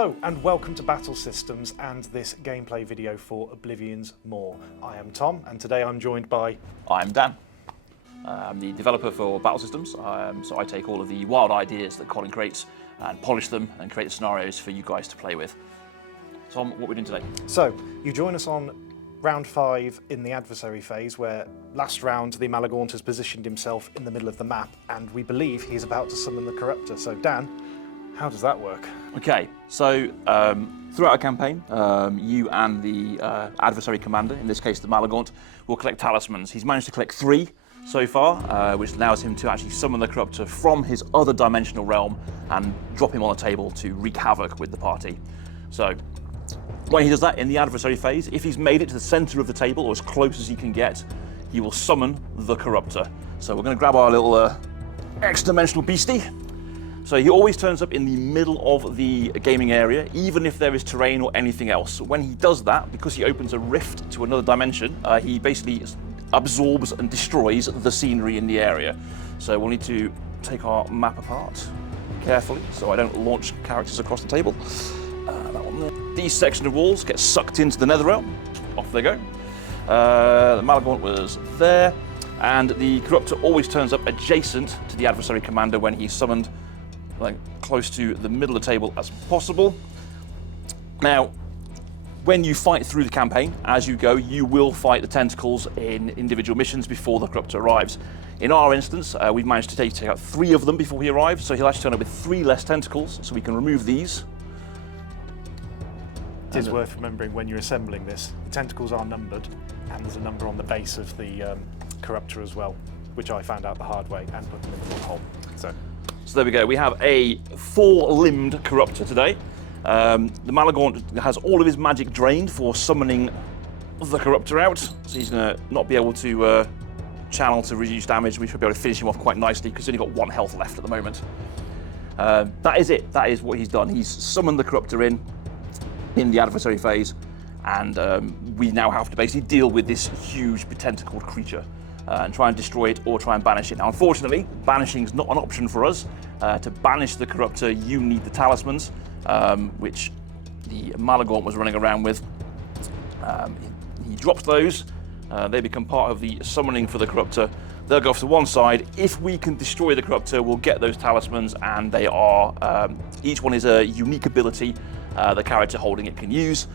Hello and welcome to Battle Systems and this gameplay video for Oblivions Maw. I am Tom and today I'm joined by... I'm Dan. I'm the developer for Battle Systems, so I take all of the wild ideas that Colin creates and polish them and create the scenarios for you guys to play with. Tom, what are we doing today? So, you join us on round 5 in the adversary phase, where last round the Malagaunt has positioned himself in the middle of the map and we believe he is about to summon the Corruptor. So Dan, how does that work? Okay, so throughout a campaign, you and the adversary commander, in this case the Malagaunt, will collect talismans. He's managed to collect 3 so far, which allows him to actually summon the Corruptor from his other dimensional realm and drop him on the table to wreak havoc with the party. So when he does that in the adversary phase, if he's made it to the center of the table or as close as he can get, he will summon the Corruptor. So we're going to grab our little X-dimensional beastie. So he always turns up in the middle of the gaming area, even if there is terrain or anything else. When he does that, because he opens a rift to another dimension, he basically absorbs and destroys the scenery in the area. So we'll need to take our map apart carefully so I don't launch characters across the table. That one there. These section of walls get sucked into the Netherrealm. Off they go. The Malagaunt was there, and the Corruptor always turns up adjacent to the adversary commander when he's summoned, like close to the middle of the table as possible. Now, when you fight through the campaign, as you go, you will fight the tentacles in individual missions before the Corruptor arrives. In our instance, we've managed to take out 3 of them before he arrives, so he'll actually turn up with 3 less tentacles, so we can remove these. It is worth remembering when you're assembling this, the tentacles are numbered, and there's a number on the base of the Corruptor as well, which I found out the hard way and put them in the wrong hole. So there we go, we have a 4-limbed Corruptor today. The Malagaunt has all of his magic drained for summoning the Corruptor out, so he's going to not be able to channel to reduce damage. We should be able to finish him off quite nicely because he's only got 1 health left at the moment. That is it, that is what he's done. He's summoned the Corruptor in the adversary phase, and we now have to basically deal with this huge betentacled creature and try and destroy it or try and banish it. Now, unfortunately, banishing is not an option for us. To banish the Corruptor, you need the talismans, which the Malagaunt was running around with. He drops those. They become part of the summoning for the Corruptor. They'll go off to one side. If we can destroy the Corruptor, we'll get those talismans, and they are each one is a unique ability the character holding it can use,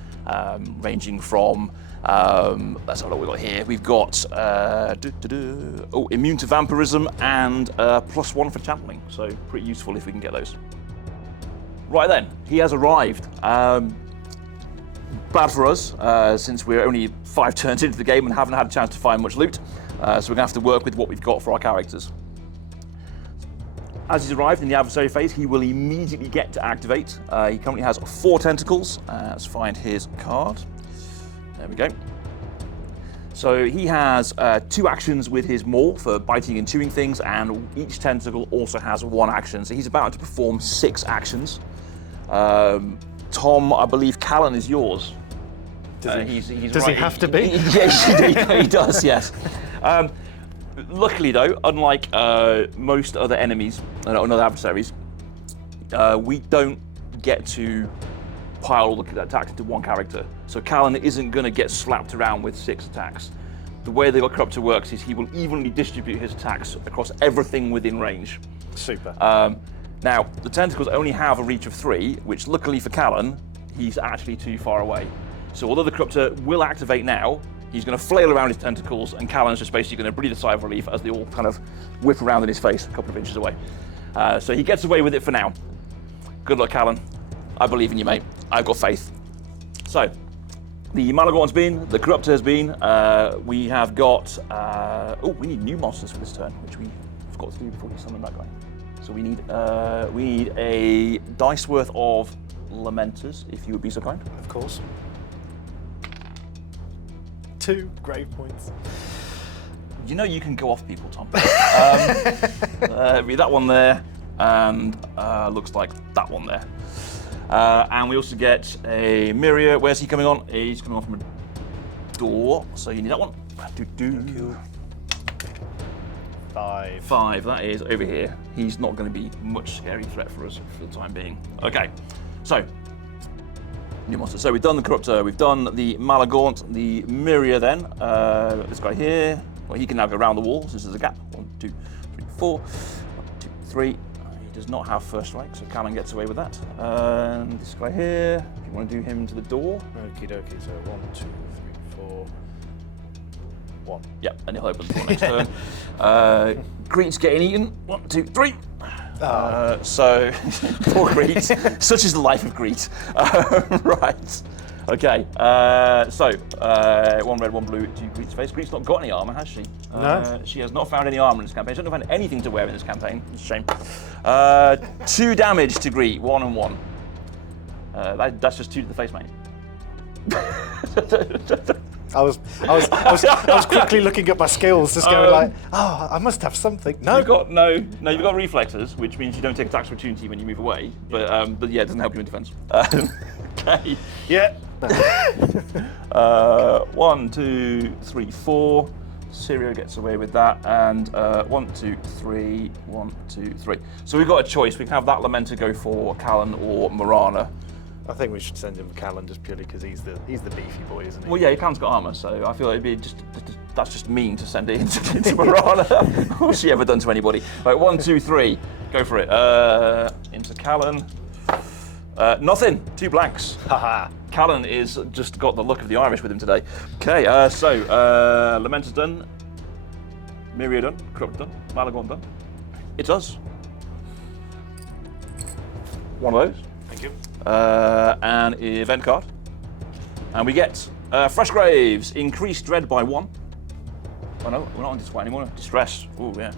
ranging from let's have a look what we've got here. We've got immune to vampirism and +1 for channeling, so pretty useful if we can get those. Right then, he has arrived. Bad for us, since we're only 5 turns into the game and haven't had a chance to find much loot, so we're going to have to work with what we've got for our characters. As he's arrived in the adversary phase, he will immediately get to activate. He currently has 4 tentacles. Let's find his card. There we go. So he has 2 actions with his maw for biting and chewing things, and each tentacle also has 1 action. So he's about to perform 6 actions. Tom, I believe Callan is yours. Does he have to be? Yes, he does, yes. Luckily though, unlike most other enemies and other adversaries, we don't get to pile all the attacks into 1 character. So Callan isn't going to get slapped around with 6 attacks. The way the Corruptor works is he will evenly distribute his attacks across everything within range. Super. Now, the tentacles only have a reach of 3, which luckily for Callan, he's actually too far away. So although the Corruptor will activate now, he's going to flail around his tentacles, and Callan's just basically going to breathe a sigh of relief as they all kind of whip around in his face a couple of inches away. So he gets away with it for now. Good luck, Callan. I believe in you, mate. I've got faith. So, the Malagaunt's been, the Corruptor has been. We have got... we need new monsters for this turn, which we forgot to do before we summon that guy. So we need a dice worth of Lamenters, if you would be so kind. Of course. 2 grave points. You know you can go off people, Tom. Read that one there, and looks like that one there. And we also get a Myria. Where's he coming on? He's coming on from a door, so you need that one. Thank you. 5. 5, that is over here. He's not going to be much scary threat for us for the time being. Okay, so New monster. So we've done the Corruptor, we've done the Malagaunt, the Myria then. This guy here, well, he can now go around the wall since there's a gap. 1, 2, 3, 4. 1, 2, 3. He does not have first strike, so Callan gets away with that. And this guy here, if you want to do him to the door. Okie dokie, so 1, 2, 3, 4. 1. Yep, and he'll open the door next turn. Greet's getting eaten. 1, 2, 3. So, poor Greet. Such is the life of Greet. Right. Okay. So, 1 red, 1 blue to Greet's face. Greet's not got any armor, has she? No. She has not found any armor in this campaign. She hasn't found anything to wear in this campaign. It's a shame. 2 damage to Greet. 1 and 1. That's just 2 to the face, mate. I was quickly looking at my skills, just going like, oh, I must have something. No, You've got reflexes, which means you don't take attacks of opportunity when you move away. But yeah, it doesn't help you in defense. Okay. Yeah. 1, 2, 3, 4. Syrio gets away with that, and 1, 2, 3. 1, 2, 3. So we've got a choice. We can have that Lamenter go for Callan or Marana. I think we should send him Callan just purely because he's the beefy boy, isn't he? Well, yeah, Callan's got armor, so I feel like it'd be that's just mean to send it into Marana. What's she ever done to anybody? Right, 1, 2, 3, go for it. Into Callan. Nothing. 2 blanks. Haha. Callan is just got the look of the Irish with him today. Okay, so Lamenter's done. Myria done. Corruptor done. Malagaunt done. It's us. One of those. Thank you. An event card. And we get Fresh Graves, increased dread by 1. Oh no, we're not on display anymore. Distress. Ooh, yeah.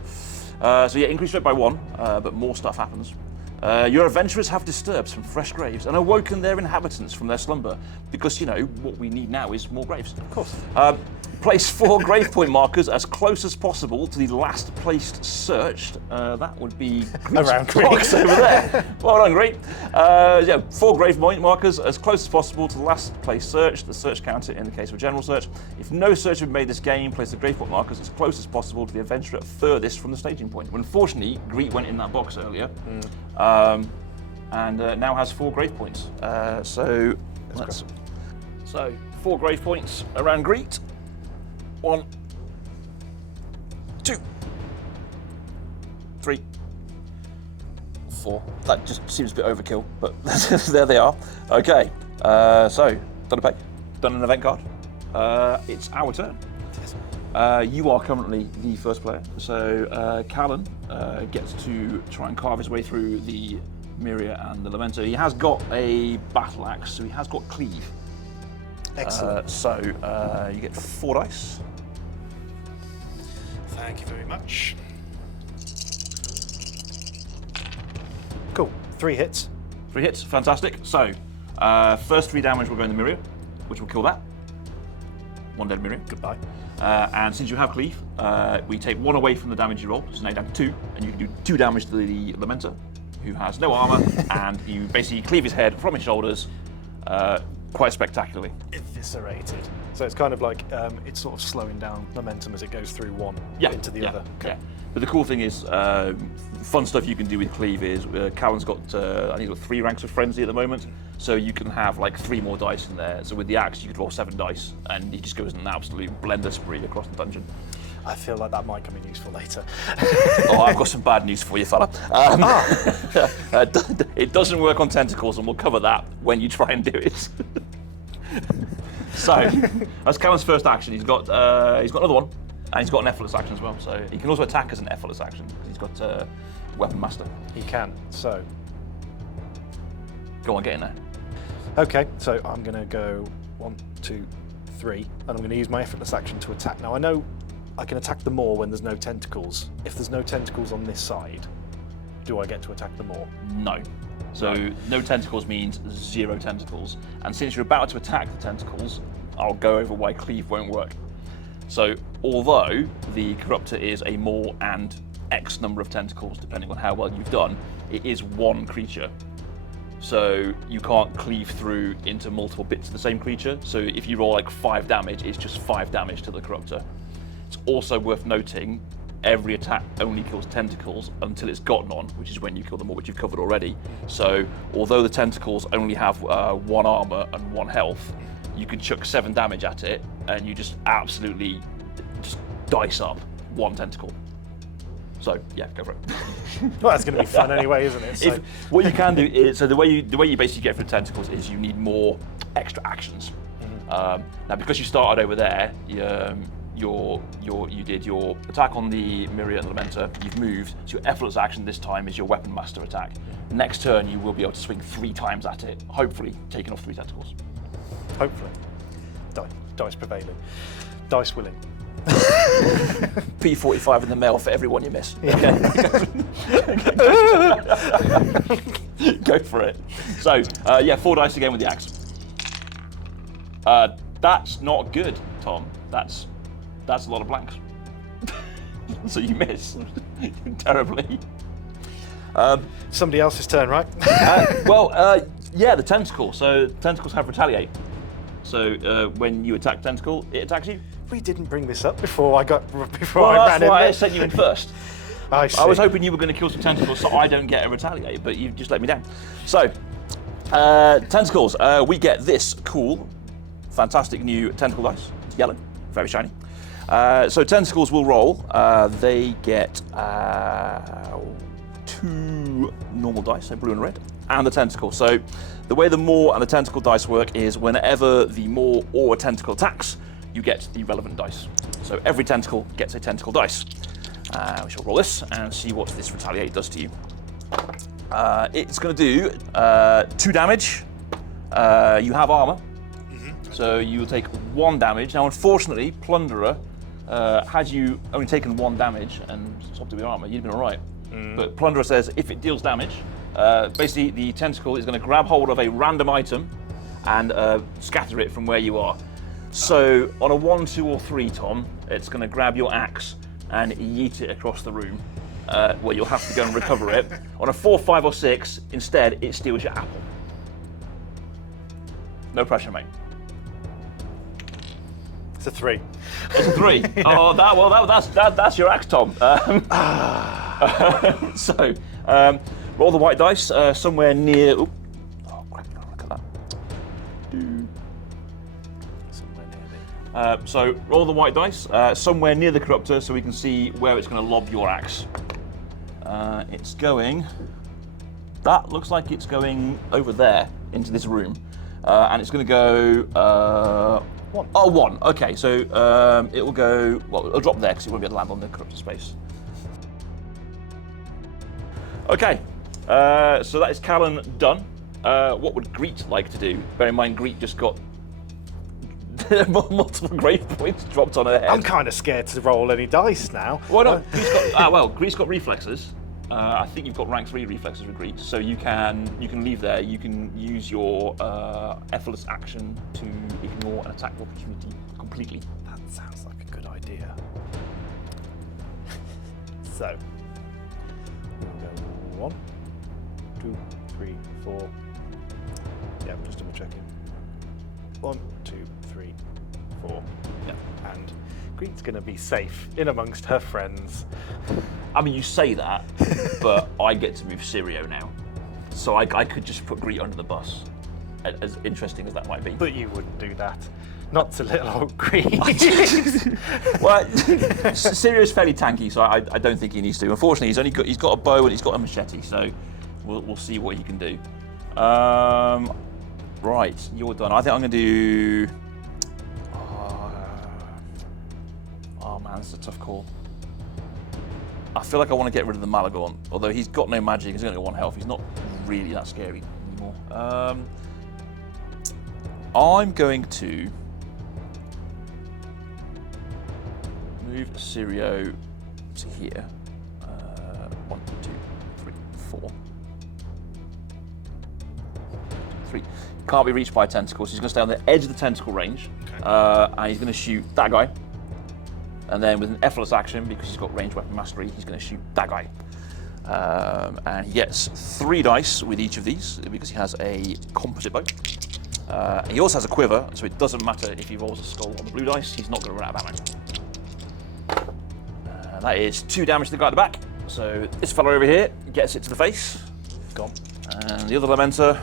So yeah, increased dread by 1, but more stuff happens. Your adventurers have disturbed some fresh graves and awoken their inhabitants from their slumber, because, you know, what we need now is more graves. Of course. Place 4 grave point markers as close as possible to the last placed searched. That would be Around box over there. Well done, Greet. Yeah, 4 grave point markers as close as possible to the last placed search. The search counter in the case of a general search. If no search had been made this game, place the grave point markers as close as possible to the adventurer furthest from the staging point. Unfortunately, Greet went in that box earlier, and now has 4 grave points. So 4 grave points around Greet. 1, 2, 3, 4. That just seems a bit overkill, but there they are. Okay, so done a peg, done an event card. It's our turn. You are currently the first player, so Callan gets to try and carve his way through the Myria and the Lamenter. He has got a battle axe, so he has got cleave. Excellent. So you get 4 dice. Thank you very much. Cool. 3 hits. 3 hits, fantastic. So first 3 damage will go in the Myria, which will kill that. 1 dead Myria. Goodbye. And since you have cleave, we take 1 away from the damage you roll, so now down to 2, and you can do 2 damage to the Lamenter, who has no armor, and you basically cleave his head from his shoulders. Quite spectacularly. Eviscerated. So it's kind of like it's sort of slowing down momentum as it goes through one into the other. Okay. Yeah. But the cool thing is, fun stuff you can do with cleave is Callan's got I think he's got 3 ranks of frenzy at the moment, so you can have like 3 more dice in there. So with the axe, you could roll 7 dice, and he just goes in an absolute blender spree across the dungeon. I feel like that might come in useful later. Oh, I've got some bad news for you, fella. It doesn't work on tentacles, and we'll cover that when you try and do it. So, that's Callan's first action. He's got another one, and he's got an effortless action as well. So he can also attack as an effortless action because he's got Weapon Master. He can. So, go on, get in there. Okay. So I'm going to go 1, 2, 3, and I'm going to use my effortless action to attack. Now I know I can attack them more when there's no tentacles. If there's no tentacles on this side, do I get to attack them more? No. So no tentacles means 0 tentacles. And since you're about to attack the tentacles, I'll go over why cleave won't work. So although the Corruptor is a more and X number of tentacles, depending on how well you've done, it is 1 creature. So you can't cleave through into multiple bits of the same creature. So if you roll like 5 damage, it's just 5 damage to the Corruptor. It's also worth noting every attack only kills tentacles until it's got none, which is when you kill them all, which you've covered already. So although the tentacles only have 1 armor and 1 health, you could chuck 7 damage at it and you just absolutely just dice up 1 tentacle. So yeah, go for it. Well, that's going to be fun anyway, isn't it? So. What you can do is, so the way you basically get through tentacles is you need more extra actions. Now, because you started over there, you did your attack on the Myriad Elementa, you've moved, so your effortless action this time is your Weapon Master attack. Next turn, you will be able to swing 3 times at it, hopefully taking off 3 tentacles. Hopefully. Dice prevailing. Dice willing. P45 in the mail for everyone you miss. Okay. Go for it. So, 4 dice again with the axe. That's not good, Tom. That's a lot of blanks. So you miss terribly. Somebody else's turn, right? The tentacle. So tentacles have retaliate. So when you attack tentacle, it attacks you. We didn't bring this up before I ran That's in. why I sent you in first. I see. I was hoping you were going to kill some tentacles so I don't get a retaliate, but you just let me down. So, tentacles. We get this cool, fantastic new tentacle dice. It's yellow, very shiny. So tentacles will roll. They get 2 normal dice, so blue and red, and the tentacle. So the way the maw and the tentacle dice work is whenever the maw or a tentacle attacks, you get the relevant dice. So every tentacle gets a tentacle dice. We shall roll this and see what this retaliate does to you. It's going to do 2 damage. You have armor, so you will take 1 damage. Now, unfortunately, Plunderer, had you only taken 1 damage and swapped it with armor, you'd been all right. But Plunderer says if it deals damage, basically the tentacle is going to grab hold of a random item and scatter it from where you are. So on a 1, 2, or 3, Tom, it's going to grab your axe and yeet it across the room, where you'll have to go and recover it. On a 4, 5, or 6, instead, it steals your apple. No pressure, mate. It's a 3. It's a 3. Oh, that's your axe, Tom. So, roll the white dice somewhere near. Oh, crap! Look at that. So roll the white dice somewhere near the Corruptor so we can see where it's going to lob your axe. It's going. That looks like it's going over there into this room, and it's going to go. 1. Oh, 1. Okay, so it will go. Well, it'll drop there because it won't be able to land on the Corruptor space. Okay, so that is Callan done. What would Greet like to do? Bear in mind, Greet just got multiple grave points dropped on her head. I'm kind of scared to roll any dice now. Why not? Greet's got reflexes. I think you've got rank 3 reflexes with Greet, so you can leave there. You can use your effortless action to ignore an attack opportunity completely. That sounds like a good idea. So, we'll go 1, 2, 3, 4. Yeah, I'm just double checking. 1, 2, 3, 4. Yeah. And Greet's going to be safe in amongst her friends. I mean, you say that, but I get to move Sirio now. So I could just put Greet under the bus, as interesting as that might be. But you wouldn't do that. Not to little old Greet. Well, Sirio's fairly tanky, so I don't think he needs to. Unfortunately, he's got a bow and he's got a machete, so we'll see what he can do. Right, you're done. I think I'm going to do... Oh man, this is a tough call. I feel like I want to get rid of the Malagorn, although he's got no magic, he's only got 1 health, he's not really that scary anymore. I'm going to move Sirio to here. 1, 2, 3, 4. 3. Can't be reached by tentacles, so he's going to stay on the edge of the tentacle range, and he's going to shoot that guy. And then with an effortless action, because he's got ranged weapon mastery, he's going to shoot that guy. And he gets 3 dice with each of these, because he has a composite bow. He also has a quiver, so it doesn't matter if he rolls a skull on the blue dice, he's not going to run out of And that is 2 damage to the guy at the back. So this fellow over here gets it to the face. Gone. And the other Lamenter,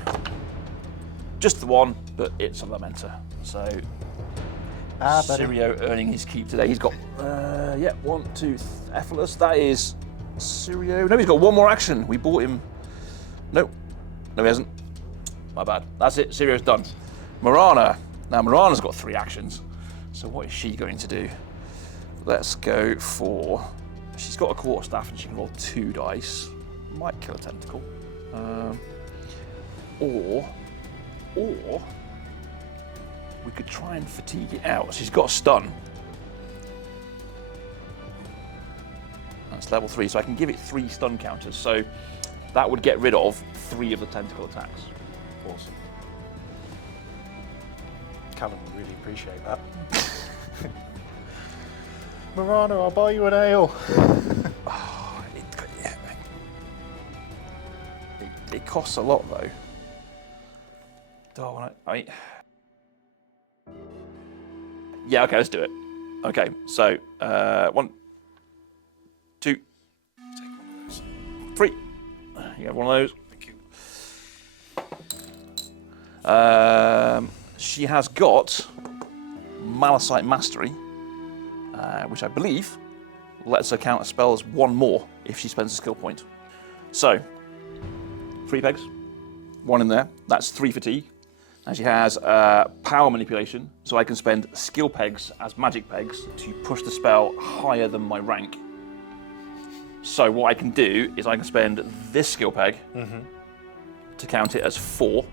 just the one, but it's a Lamenter. So Sirio earning his keep today. He's got, 1, 2, effortless. That is Sirio. No, he's got one more action. We bought him. No, he hasn't. My bad. That's it. Sirio's done. Marana. Now Marana's got 3 actions. So what is she going to do? Let's go for. She's got a quarterstaff and she can roll 2 dice. Might kill a tentacle. Or we could try and fatigue it out. She's got a stun. That's level 3, so I can give it 3 stun counters. So that would get rid of 3 of the tentacle attacks. Awesome. Callan would really appreciate that. Marana, I'll buy you an ale. It costs a lot though. Yeah, okay, let's do it. Okay, so 1, 2, Take one of those. 3. You have one of those. Thank you. She has got Malachite Mastery, which I believe lets her counter spells 1 more if she spends a skill point. So, 3 pegs, 1 in there. That's 3 fatigue. And she has power manipulation, so I can spend skill pegs as magic pegs to push the spell higher than my rank. So what I can do is I can spend this skill peg to count it as 4,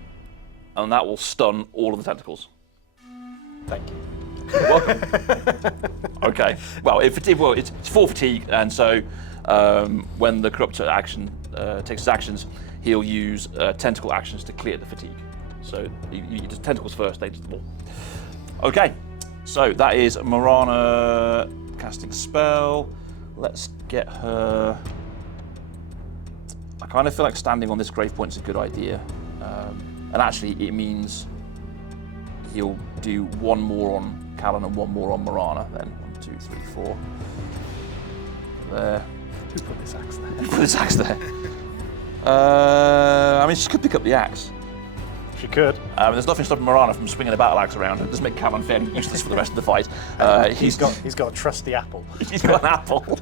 and that will stun all of the tentacles. Thank you. You're welcome. Okay. Well, it's 4 fatigue, and so when the Corruptor action takes his actions, he'll use tentacle actions to clear the fatigue. So he does tentacles first, they do them all. Okay, so that is Marana casting spell. Let's get her. I kind of feel like standing on this grave point is a good idea. And actually, it means he'll do 1 more on Callan and 1 more on Marana. Then 1, 2, 3, 4. There. Who put this axe there? Who put this axe there? I mean, she could pick up the axe. She could. There's nothing stopping Marana from swinging a battle axe around. It doesn't make Callan fairly useless for the rest of the fight. He's got a trusty apple. He's got an apple.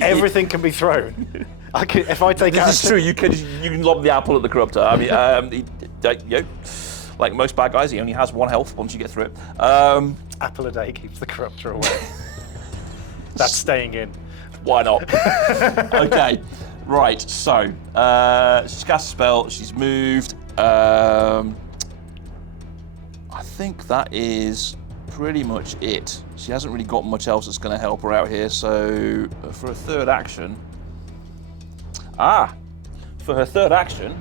Everything can be thrown. If I take out. This is true. You can lob the apple at the Corruptor. I mean, like most bad guys, he only has 1 health once you get through it. Apple a day keeps the Corruptor away. That's staying in. Why not? Okay, right. So she's cast a spell. She's moved. I think that is pretty much it. She hasn't really got much else that's going to help her out here. So for a 3rd action,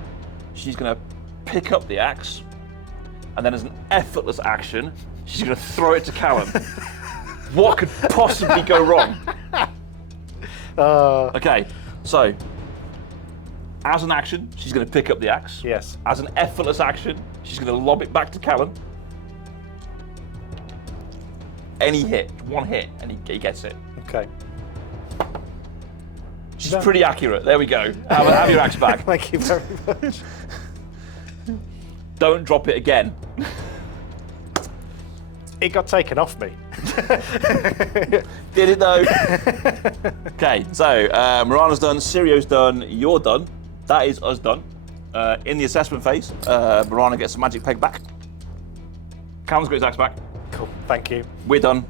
she's going to pick up the axe, and then as an effortless action, she's going to throw it to Callan. What could possibly go wrong? Okay, so as an action, she's going to pick up the axe. Yes. As an effortless action, she's going to lob it back to Callan. Any hit, 1 hit, and he gets it. Okay. She's pretty accurate. There we go. Have your axe back. Thank you very much. Don't drop it again. It got taken off me. Did it though? Okay, so Marana's done, Sirio's done, you're done. That is us done. In the assessment phase, Marana gets a magic peg back. Callan's got his axe back. Cool, thank you. We're done.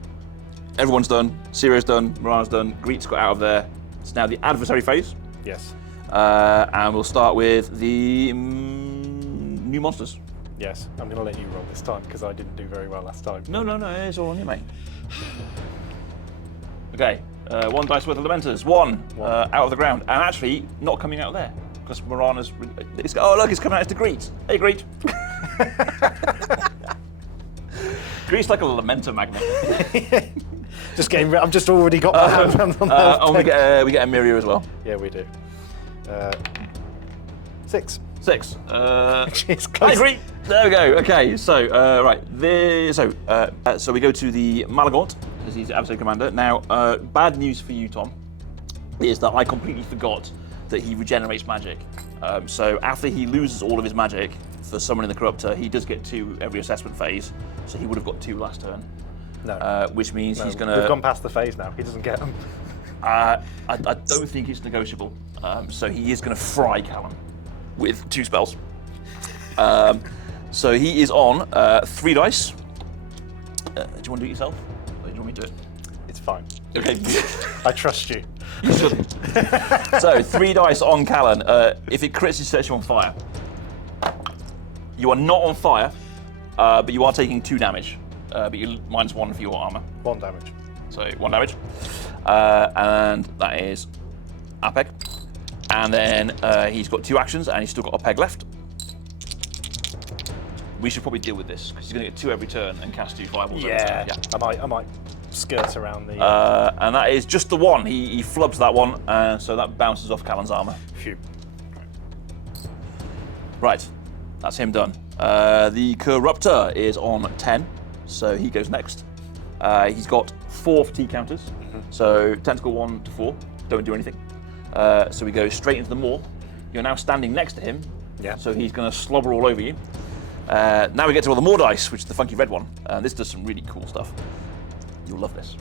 Everyone's done. Sirio's done. Marana's done. Greet's got out of there. It's now the adversary phase. Yes. And we'll start with the new monsters. Yes, I'm going to let you roll this time because I didn't do very well last time. No, it's all on you, mate. Okay, 1 dice worth of Lamenters. 1 out of the ground, and actually not coming out of there because Marana's. Oh look, it's coming out as to Greet. Hey, Greet. Greet's like a Lamenter magnet. Just getting. I've just already got my hand on that. We get a Miria as well. Yeah, we do. 6. 6. Jeez, close. I agree. There we go. Okay, so right. So we go to the Malagaunt. because he's adversary commander. Now, bad news for you, Tom, is that I completely forgot that he regenerates magic. So after he loses all of his magic for summoning the Corruptor, he does get 2 every assessment phase. So he would have got 2 last turn. No. Which means he's going to... We've gone past the phase now. He doesn't get them. I don't think it's negotiable. So he is going to fry Callan with 2 spells. So he is on 3 dice. Do you want to do it yourself? Or do you want me to do it? It's fine. Okay. I trust you. You shouldn't. So 3 dice on Callan. If it crits, it sets you on fire. You are not on fire, but you are taking 2 damage. But you -1 for your armor. 1 damage. So 1 damage. And that is a peg. And then he's got 2 actions, and he's still got a peg left. We should probably deal with this, because he's going to get 2 every turn and cast 2 fireballs every turn. Yeah, I might skirt around the... and that is just the 1. He flubs that one, so that bounces off Callan's armor. Phew. Right, that's him done. The Corruptor is on 10, so he goes next. He's got 4 fatigue counters, so tentacle 1 to 4, don't do anything. So we go straight into the maw. You're now standing next to him, so he's going to slobber all over you. Now we get to all the maw dice, which is the funky red one. This does some really cool stuff. You'll love this.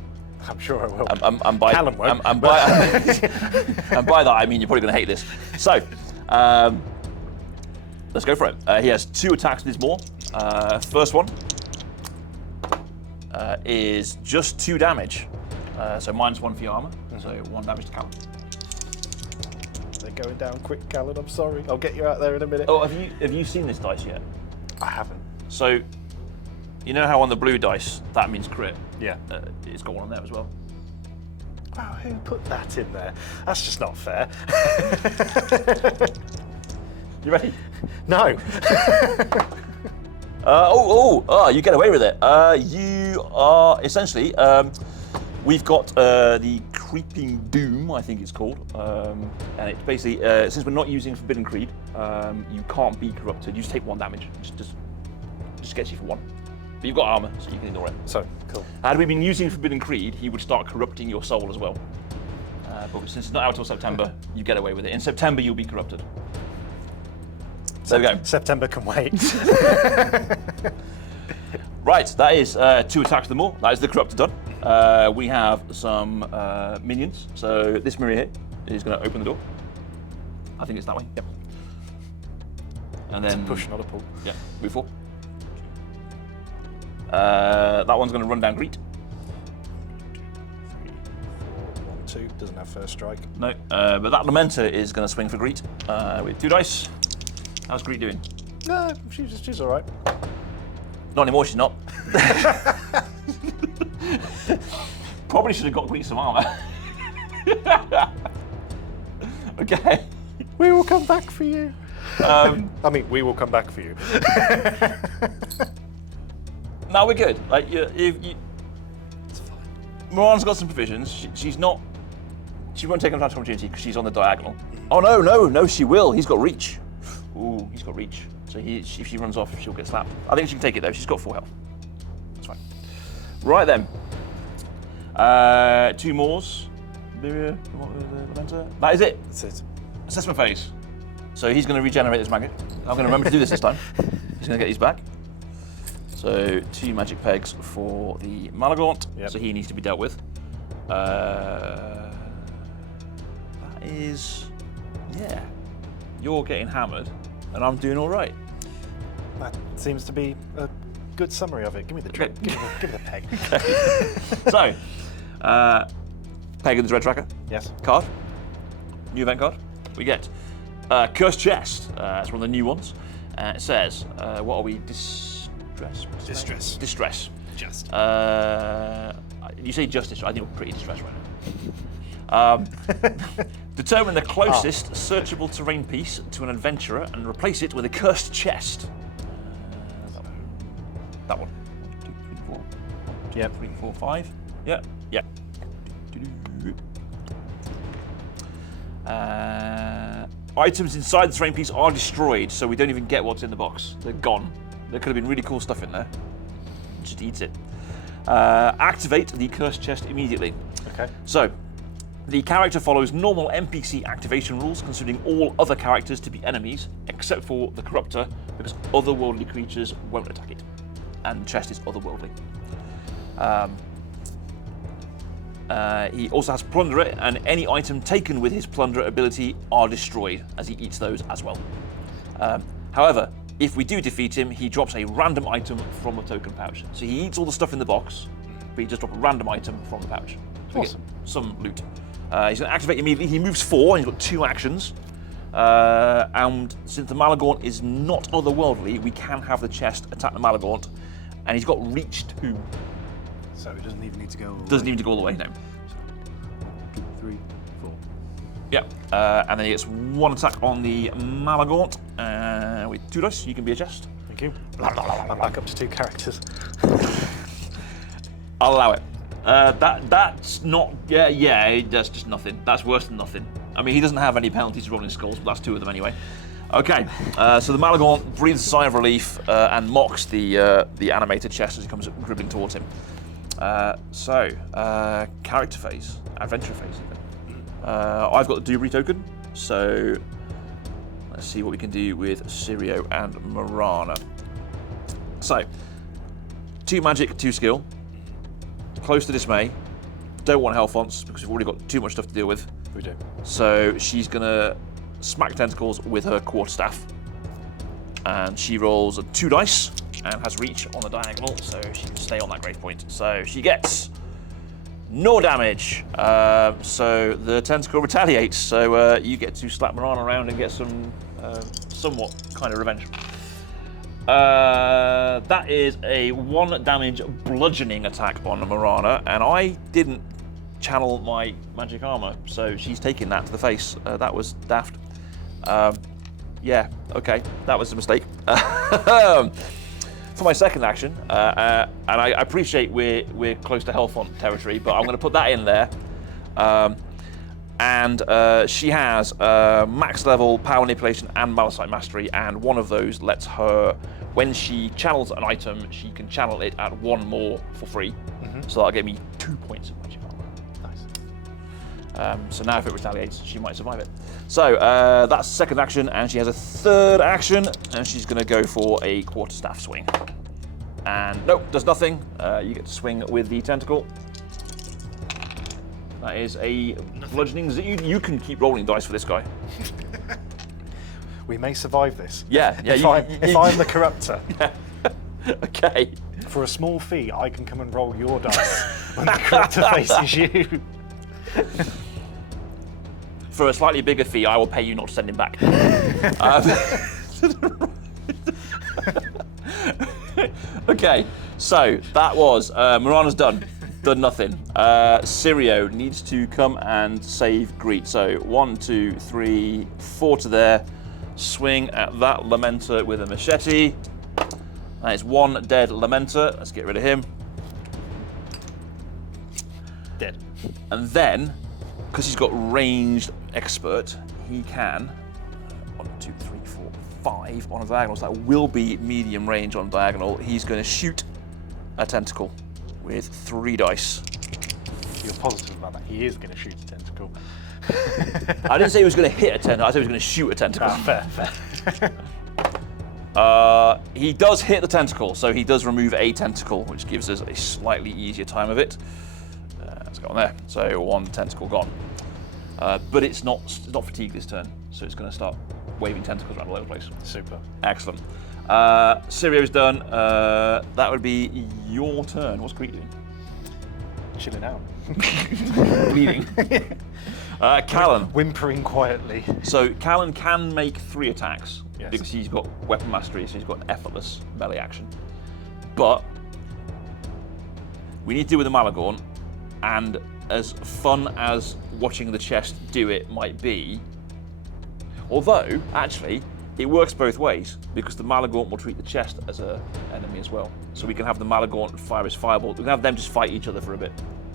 I'm sure I will. I'm by, Callan won't. and by that I mean you're probably going to hate this. So, let's go for it. He has 2 attacks with his maw. First one is just 2 damage. So -1 for your armor, so 1 damage to Callan. They're going down quick, Callan. I'm sorry. I'll get you out there in a minute. Oh, have you seen this dice yet? I haven't. So, you know how on the blue dice that means crit? Yeah. It's got one on there as well. Wow, who put that in there? That's just not fair. You ready? No. You get away with it. You are essentially, we've got the Creeping Doom, I think it's called, and it's basically, since we're not using Forbidden Creed, you can't be corrupted. You just take 1 damage. Just gets you for 1. But you've got armor, so you can ignore it. So, cool. Had we been using Forbidden Creed, he would start corrupting your soul as well. But since it's not out till September, you get away with it. In September, you'll be corrupted. There we go. September can wait. Right, that is 2 attacks with the maw. That is the Corruptor done. We have some minions. So this mirror here is going to open the door. I think it's that way. Yep. And then push, not a pull. Yeah, move 4. That one's going to run down Greet. 3, 4, 1, 2. Doesn't have first strike. No, but that Lamenter is going to swing for Greet with 2 dice. How's Greet doing? No, she's all right. Not anymore, she's not. Probably should have got Greet some armor. Okay. We will come back for you. I mean, we will come back for you. No, we're good. Like, it's fine. Moran's got some provisions. She won't take advantage of opportunity because she's on the diagonal. Oh no, she will. He's got reach. Ooh, he's got reach. So if she runs off, she'll get slapped. I think she can take it though. She's got 4 health. That's fine. Right then. 2 Maws. That is it. That's it. Assessment phase. So he's going to regenerate his magic. I'm going to remember to do this time. He's going to get these back. So 2 magic pegs for the Malagaunt. Yep. So he needs to be dealt with. That is, yeah. You're getting hammered, and I'm doing all right. That seems to be a good summary of it. Give me the Okay. give me the peg. So, peg in the Dread Tracker. Yes. Card. New event card. We get Cursed Chest. It's one of the new ones. It says, what are we? Distress. Distress. Just. You say justice, I think we're pretty distressed right now. Determine the closest searchable terrain piece to an adventurer and replace it with a cursed chest. That one. 1, 2, 3, 4. 1, 2, Yep. 3, 4, 5. Yeah. Items inside the terrain piece are destroyed, so we don't even get what's in the box. They're gone. There could have been really cool stuff in there. It just eats it. Activate the cursed chest immediately. Okay. So, the character follows normal NPC activation rules, considering all other characters to be enemies, except for the Corruptor, because otherworldly creatures won't attack it. And the chest is otherworldly. He also has Plunderer, and any item taken with his Plunderer ability are destroyed, as he eats those as well. However, if we do defeat him, he drops a random item from the token pouch. So he eats all the stuff in the box, but he just drops a random item from the pouch. So we get some loot. He's going to activate immediately. He moves 4, and he's got 2 actions. And since the Malagaunt is not otherworldly, we can have the chest attack the Malagaunt, and he's got reach 2. So it doesn't even need to go. Doesn't need to go all the way, no. 2, 3, 4. Yeah, and then he gets 1 attack on the Malagaunt with 2 dice. You can be a chest. Thank you. I'm back up to 2 characters. I'll allow it. That's not. Yeah, that's just nothing. That's worse than nothing. I mean, he doesn't have any penalties to rolling skulls, but that's 2 of them anyway. Okay, so the Malagaunt breathes a sigh of relief and mocks the animated chest as he comes dribbling towards him. Character phase, adventure phase even. I've got the Dubri token, so let's see what we can do with Sirio and Marana. So, 2 magic, 2 skill, close to dismay, don't want health fonts because we've already got too much stuff to deal with. We do. So she's gonna smack tentacles with her quarterstaff, and she rolls 2 dice and has reach on the diagonal, so she can stay on that grave point. So she gets no damage. So the tentacle retaliates. So you get to slap Marana around and get some somewhat kind of revenge. That is a 1 damage bludgeoning attack on Marana, and I didn't channel my magic armor, so she's taking that to the face. That was daft. Yeah, okay, that was a mistake. For my second action, and I appreciate we're close to Hellfont territory, but I'm going to put that in there. And she has max level power manipulation and Malicite mastery, and one of those lets her, when she channels an item, she can channel it at 1 more for free. So that'll give me 2 points of magic armor. Nice. So now if it retaliates, she might survive it. So that's second action, and she has a third action, and she's going to go for a quarterstaff swing. And nope, does nothing. You get to swing with the tentacle. That is a bludgeoning. You can keep rolling dice for this guy. We may survive this. Yeah. If I'm the Corruptor. Yeah. Okay. For a small fee, I can come and roll your dice when the Corruptor faces you. For a slightly bigger fee, I will pay you not to send him back. Okay, so that was Marana's done nothing. Sirio needs to come and save Greet. So 1, 2, 3, 4 to there. Swing at that Lamenter with a machete. That is 1 dead Lamenter. Let's get rid of him. Dead. And then, because he's got ranged expert, he can 1, 2, 3, 4, 5 on a diagonal. So that will be medium range on diagonal. He's going to shoot a tentacle with 3 dice. You're positive about that? He is going to shoot a tentacle. I didn't say he was going to hit a tentacle. I said he was going to shoot a tentacle. Fair. He does hit the tentacle, so he does remove a tentacle, which gives us a slightly easier time of it. Let's go on there. So 1 tentacle gone. But it's not fatigued this turn, so it's going to start waving tentacles around all over the place. Super. Excellent. Sirio's done. That would be your turn. What's Greet doing? Chilling out. Bleeding. Callan. Whimpering quietly. So Callan can make 3 attacks Yes. because he's got weapon mastery, so he's got effortless melee action. But we need to deal with the Malagaunt, and as fun as watching the chest do it might be, although actually it works both ways because the Malagaunt will treat the chest as an enemy as well. So we can have the Malagaunt fire his fireball. We can have them just fight each other for a bit.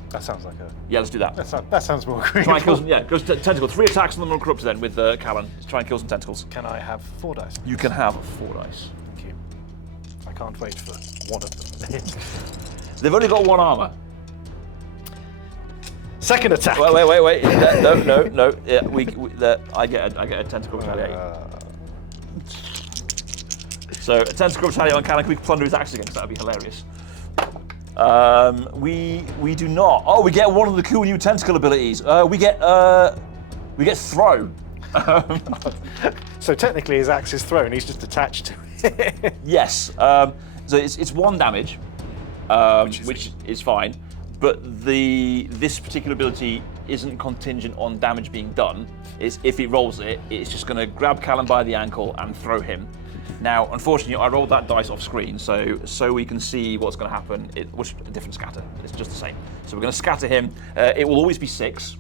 That sounds like a... Yeah, let's do that. That sounds more agreeable. Try and kill some, goes to tentacle. 3 attacks on the Corruptor then with Callan. Let's try and kill some tentacles. Can I have 4 dice? You can have 4 dice. Thank you. I can't wait for one of them. They've only got 1 armor. Second attack. Wait. No. Yeah, I get a tentacle retaliate. So a tentacle retaliate on Callan. Can we plunder his axe again? Because that'd be hilarious. We do not. Oh, we get one of the cool new tentacle abilities. We get throw. So technically his axe is thrown. He's just attached to it. Yes. So it's 1 damage, which is fine. But this particular ability isn't contingent on damage being done. It's if it rolls it, it's just going to grab Callan by the ankle and throw him. Now, unfortunately, I rolled that dice off screen, so we can see what's going to happen. Which a different scatter. It's just the same. So we're going to scatter him. It will always be 6.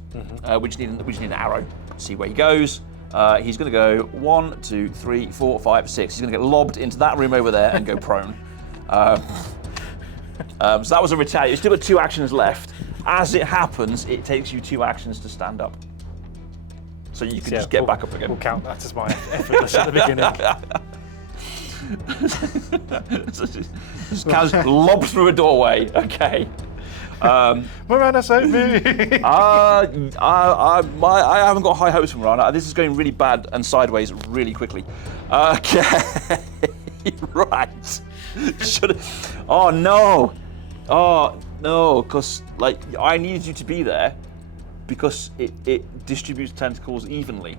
We just need an arrow. See where he goes. He's going to go 1, 2, 3, 4, 5, 6. He's going to get lobbed into that room over there and go prone. So that was a retaliate. You've still got 2 actions left. As it happens, it takes you 2 actions to stand up. So you can just get back up again. We'll count that as my effortless at the beginning. Just Cal's lobbed through a doorway. Okay. Miranda, save me! I haven't got high hopes for Miranda. This is going really bad and sideways really quickly. Okay. Right. Oh no. Oh no, because like I needed you to be there because it distributes tentacles evenly.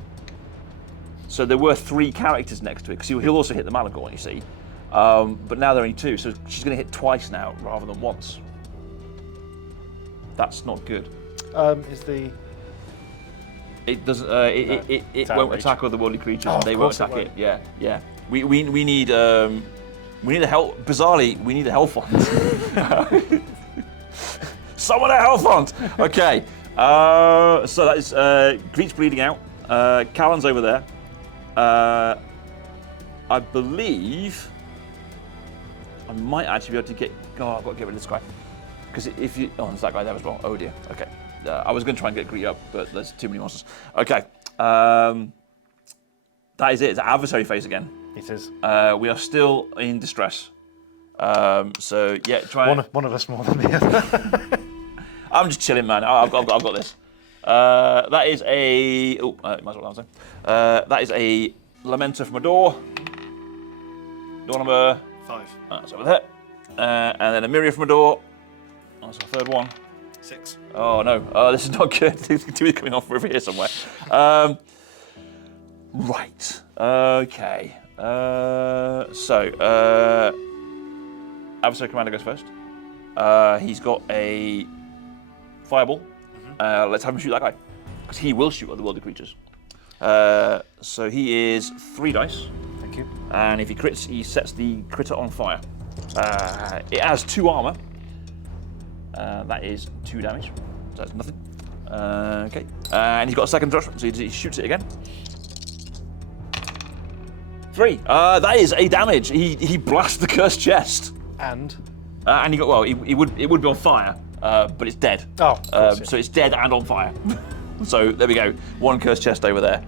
So there were 3 characters next to it because he'll also hit the Malagorn, you see. But now there are only 2, so she's going to hit twice now rather than once. That's not good. It doesn't. It won't attack otherworldly creatures, and they won't attack it. Yeah. We need a health. Bizarrely, we need a health font. Summon a health font. Okay. So that is Greet's bleeding out. Callan's over there. I believe I might actually be able to get. Oh, I've got to get rid of this guy. Because if you, there's that guy there as well. Oh dear. Okay. I was going to try and get Greet up, but there's too many monsters. Okay. That is it. It's adversary phase again. It is. We are still in distress. So yeah, try. One of us more than the other. I'm just chilling, man. I've got this. That is a. Oh, might as well answer. That is a Lamenter from a door. Door number 5. That's over there. And then a Myria from a door. That's our 3rd one. 6. Oh no, this is not good. Two is coming off over here somewhere. Right. Okay. So, Adversary Commander goes first. He's got a fireball. Let's have him shoot that guy, because he will shoot otherworldly creatures. So he is 3 dice. Thank you. And if he crits, he sets the critter on fire. It has 2 armor. That is 2 damage. So that's nothing. Okay. And he's got a second thrust, so he shoots it again. 3. That is a damage. He blasts the cursed chest. And he got, well, it would be on fire, but it's dead. Oh, of course, yeah. So it's dead and on fire. So there we go. 1 cursed chest over there.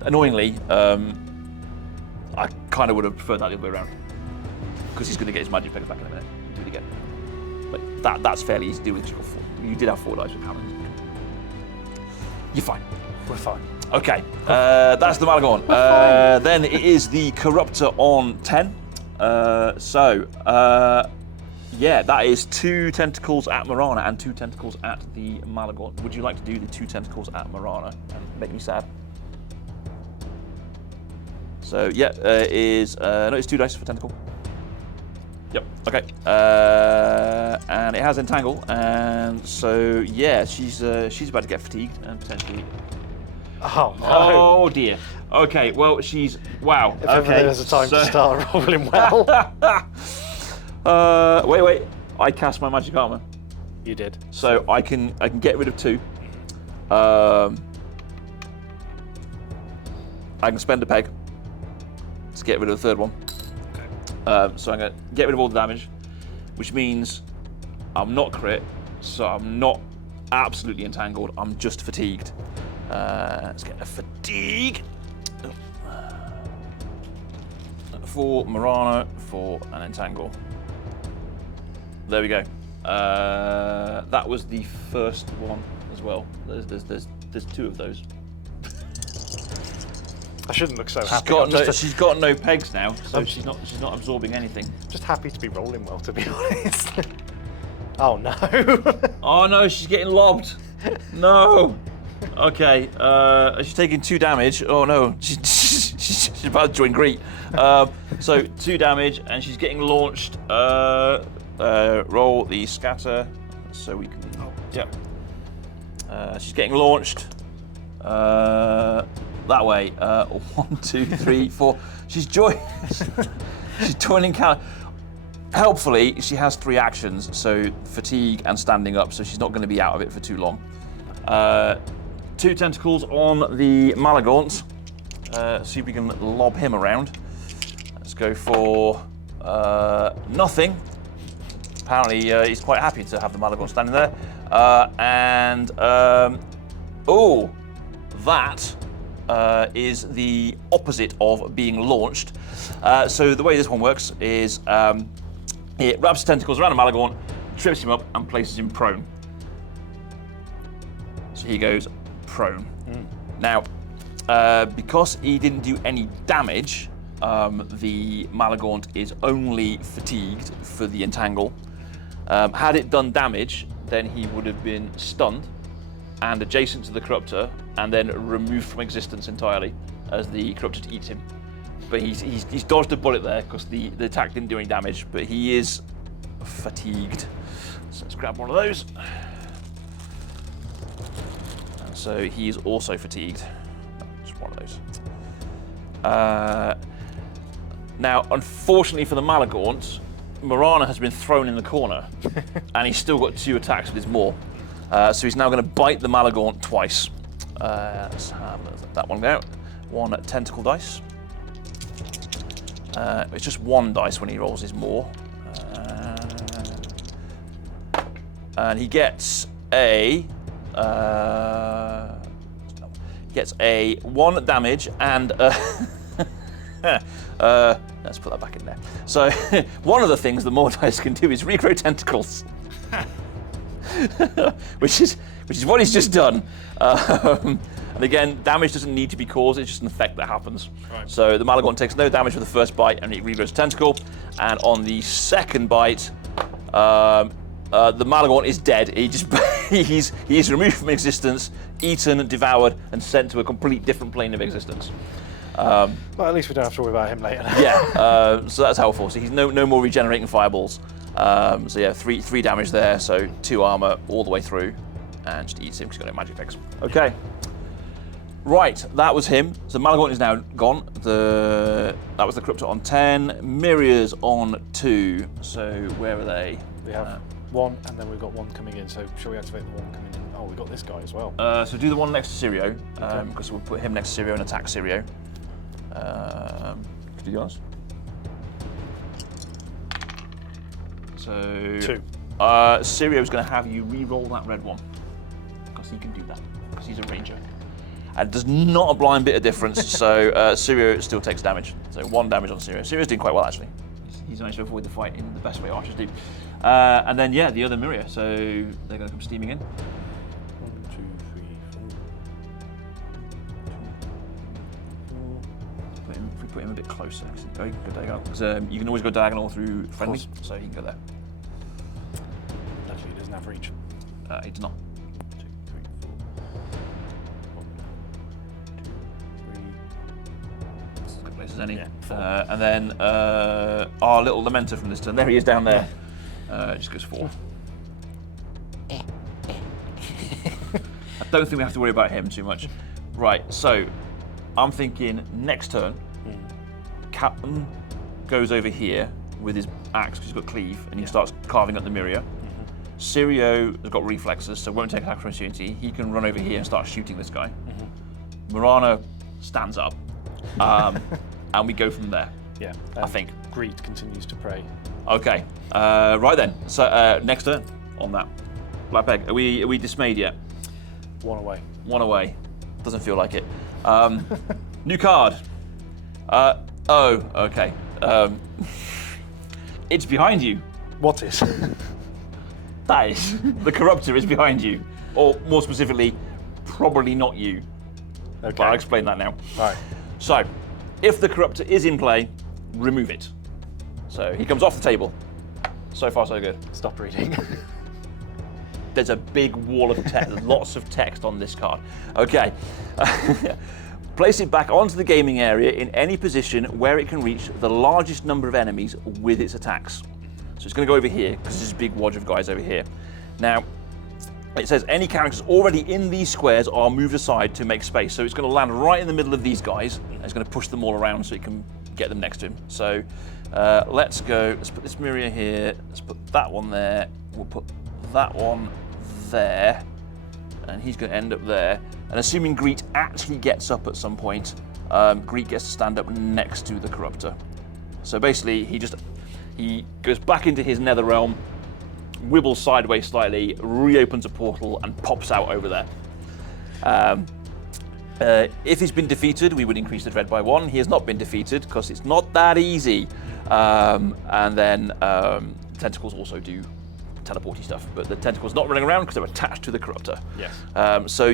Annoyingly, I kind of would have preferred that the other way around, because he's going to get his magic pegs back in a minute. Do it again. But that's fairly easy to do with. You did have 4 dice with Callan. You're fine. We're fine. Okay, that's the Malagorn. Then it is the Corruptor on 10. Yeah, that is 2 tentacles at Marana and 2 tentacles at the Malagorn. Would you like to do the 2 tentacles at Marana and make me sad? So yeah, it is. No, it's 2 dice for tentacle. Yep. Okay. And it has entangle, and so yeah, she's about to get fatigued and potentially. Oh no. Oh dear. Okay. Well, she's wow. If ever there's a time to start rolling well. Wait. I cast my magic armor. You did. So I can get rid of 2. I can spend a peg to get rid of the 3rd one. So I'm going to get rid of all the damage, which means I'm not crit, so I'm not absolutely entangled, I'm just fatigued. Let's get a fatigue. For Marana, for an entangle. There we go. That was the first one as well. There's two of those. I shouldn't look so happy. She's got no pegs now, so she's not absorbing anything. Just happy to be rolling well, to be honest. Oh no. Oh no, she's getting lobbed. No. Okay, she's taking 2 damage. Oh no, she's about to join Greet. So 2 damage, and she's getting launched. Roll the scatter, so we can. Oh, yeah. She's getting launched. That way. 1, 2, 3, 4. She's joining Callan. Helpfully, she has 3 actions, so fatigue and standing up, so she's not going to be out of it for too long. 2 tentacles on the Malagaunt. See if we can lob him around. Let's go for nothing. Apparently, he's quite happy to have the Malagaunt standing there. That is the opposite of being launched. So the way this one works is it wraps tentacles around a Malagaunt, trips him up, and places him prone. So he goes prone. Now, because he didn't do any damage, the Malagaunt is only fatigued for the entangle. Had it done damage, then he would have been stunned and adjacent to the Corruptor, and then removed from existence entirely as the Corruptor eats him. But he's dodged a bullet there because the attack didn't do any damage, but he is fatigued. So let's grab one of those. And so he is also fatigued. Just one of those. Now, unfortunately for the Malagaunt, Morana has been thrown in the corner, and he's still got 2 attacks with his maw. So he's now going to bite the Malagaunt twice. Let's have that one go. 1 tentacle dice. It's just 1 dice when he rolls his maw. And he gets a 1 damage and let's put that back in there. So one of the things the maw dice can do is regrow tentacles. which is what he's just done. And again, damage doesn't need to be caused, it's just an effect that happens. Right. So the Malagaunt takes no damage for the first bite and it regrows tentacle. And on the second bite, the Malagaunt is dead. He's removed from existence, eaten, devoured, and sent to a complete different plane of existence. Well, at least we don't have to worry about him later. Yeah, so that's helpful. So he's no more regenerating fireballs. So yeah, 3 damage there, so 2 armor all the way through, and just eats him because he's got no magic effects. Okay. Right, that was him. So Malagaunt is now gone. That was the Corruptor on 10, Myria's on 2. So where are they? We have 1, and then we've got 1 coming in. So shall we activate the 1 coming in? Oh, we've got this guy as well. So do the one next to Sirio, because we'll put him next to Sirio and attack Sirio. Could you do yours? So 2. Sirio's going to have you re-roll that red one, because he can do that, because he's a ranger. And does not a blind bit of difference, so Sirio still takes damage. So 1 damage on Sirio. Sirio's doing quite well, actually. He's managed to avoid the fight in the best way archers do. And then, yeah, the other Myria, so they're going to come steaming in. 1, 2, 3, 4. If we put him a bit closer, there you go. You can always go diagonal through friendly, so he can go there. Luckily, he doesn't have reach. He does not. 2, 3, 4. 1, 2, 3. As good place as any. Yeah, and then our little Lamenter from this turn. There he is down there. Just goes 4. I don't think we have to worry about him too much. Right, so I'm thinking next turn, Callan goes over here with his axe because he's got cleave, and he starts carving up the Myria. Sirio has got reflexes, so won't take attack from opportunity. He can run over here and start shooting this guy. Morana stands up, and we go from there. Yeah, I think. Greed continues to prey. Okay, right then. So next turn on that. Black Peg, are we dismayed yet? 1 away. 1 away. Doesn't feel like it. New card. Oh, okay. It's behind you. What is? That is. The Corruptor is behind you. Or more specifically, probably not you. Okay. But I'll explain that now. Right. So, if the Corruptor is in play, remove it. So he comes off the table. So far, so good. Stop reading. There's a big wall of text, lots of text on this card. Okay. Place it back onto the gaming area in any position where it can reach the largest number of enemies with its attacks. So it's going to go over here, because there's a big wodge of guys over here. Now, it says any characters already in these squares are moved aside to make space. So it's going to land right in the middle of these guys, and it's going to push them all around so it can get them next to him. So let's go, let's put this Miria here, let's put that one there, we'll put that one there, and he's going to end up there. And assuming Greet actually gets up at some point, Greet gets to stand up next to the Corruptor. So basically, he goes back into his nether realm, wibbles sideways slightly, reopens a portal, and pops out over there. If he's been defeated, we would increase the dread by 1. He has not been defeated because it's not that easy. And then tentacles also do teleporty stuff, but the tentacle's not running around because they're attached to the Corruptor.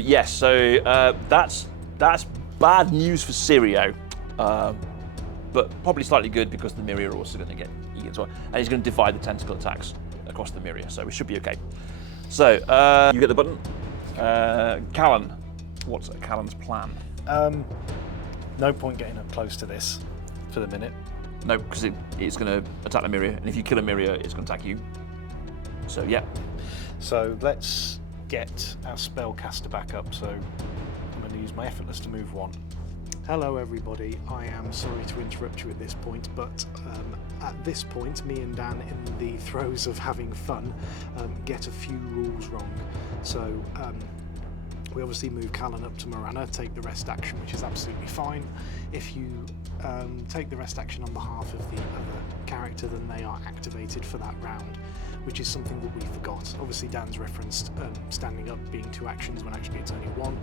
Yes. So that's bad news for Sirio, but probably slightly good because the Miria are also going to get eaten as well, and he's going to divide the tentacle attacks across the Miria, so we should be okay. So you get the button. Callan, what's Callan's plan? No point getting up close to this for the minute. No, because it's going to attack the Miria, and if you kill a Miria, it's going to attack you. So yeah. So let's get our spellcaster back up. So I'm going to use my effortless to move 1. Hello everybody, I am sorry to interrupt you at this point, but at this point, me and Dan, in the throes of having fun, get a few rules wrong. So we obviously move Callan up to Morana, take the rest action, which is absolutely fine. If you take the rest action on behalf of the other character, then they are activated for that round, which is something that we forgot. Obviously Dan's referenced standing up being 2 actions when actually it's only 1.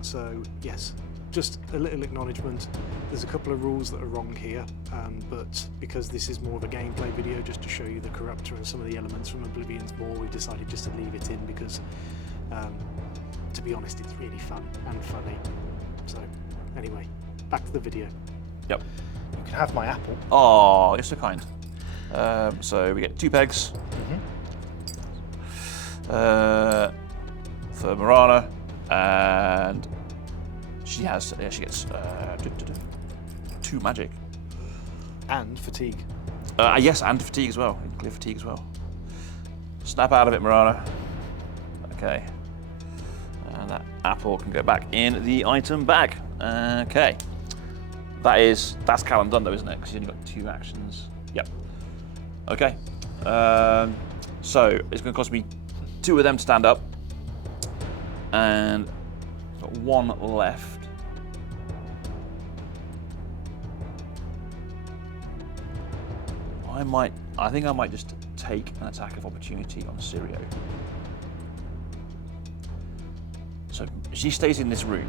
So yes, just a little acknowledgement. There's a couple of rules that are wrong here, but because this is more of a gameplay video, just to show you the Corruptor and some of the elements from Oblivions Maw, we decided just to leave it in because, to be honest, it's really fun and funny. So anyway, back to the video. Yep. You can have my apple. Oh, you're so kind. So we get 2 pegs. For Morana, and she gets 2 magic. And fatigue. Yes, and fatigue as well. Clear fatigue as well. Snap out of it, Morana. Okay. And that apple can go back in the item bag. Okay. That's Callan done though, isn't it? Because he's only got 2 actions. Yep. Okay. So it's going to cost me 2 of them to stand up, and I've got 1 left. I think I might just take an attack of opportunity on Sirio. So she stays in this room.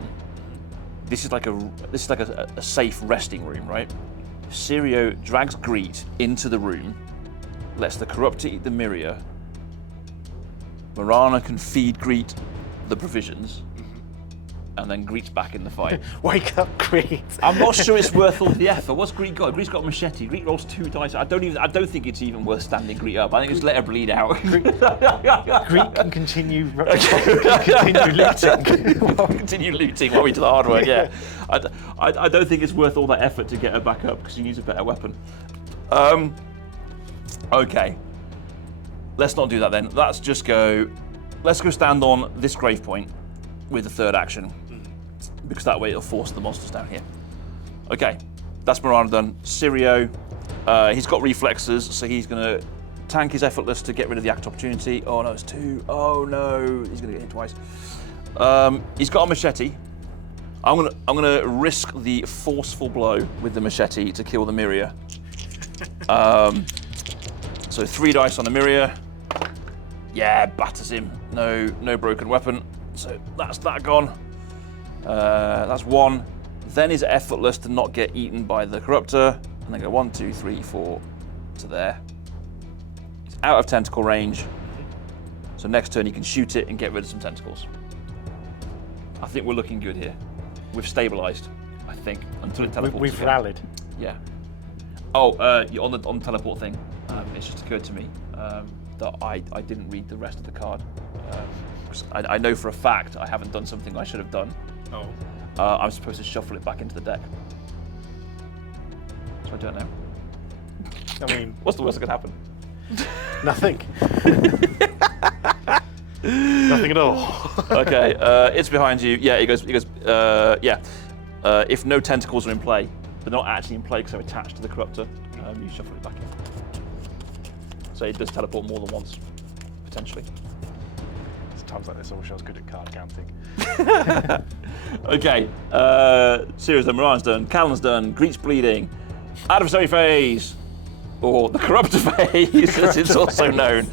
This is like a safe resting room, right? Sirio drags Greet into the room, lets the Corruptor eat the Miria. Morana can feed Greet the provisions, and then Greet's back in the fight. Wake up, Greet. I'm not sure it's worth all the effort. What's Greet got? Greet's got a machete. Greet rolls 2 dice. I don't think it's even worth standing Greet up. I think just let her bleed out. Greet can continue looting. Continue looting while we do the hard work. Yeah. I don't think it's worth all that effort to get her back up because she needs a better weapon. Okay. Let's not do that then. Let's go stand on this grave point with the 3rd action, because that way it'll force the monsters down here. Okay, that's Morana done. Sirio, he's got reflexes, so he's going to tank his effortless to get rid of the act opportunity. Oh no, it's 2. Oh no, he's going to get hit twice. He's got a machete. I'm gonna risk the forceful blow with the machete to kill the Miria. So 3 dice on the Miria. Yeah, batters him. No broken weapon. So that's that gone. That's 1. Then is effortless to not get eaten by the Corruptor. And then go 1, 2, 3, 4 to there. He's out of tentacle range. So next turn you can shoot it and get rid of some tentacles. I think we're looking good here. We've stabilised, I think, until it teleports. We've rallied. Yeah. Oh, on the teleport thing, it's just occurred to me that I didn't read the rest of the card. 'Cause I know for a fact I haven't done something I should have done. Oh. I'm supposed to shuffle it back into the deck. So I don't know. I mean, What's the worst that could happen? nothing. Nothing at all. Okay, it's behind you. Yeah, he goes. Yeah. If no tentacles are in play, they're not actually in play because they're attached to the Corruptor, you shuffle it back in. So it does teleport more than once, potentially. It's times like this I wish I was good at card counting. Okay, Sirius done, Moran's done, Callan's done, Greet's bleeding, adversary phase, or the Corruptor phase, as it's also known.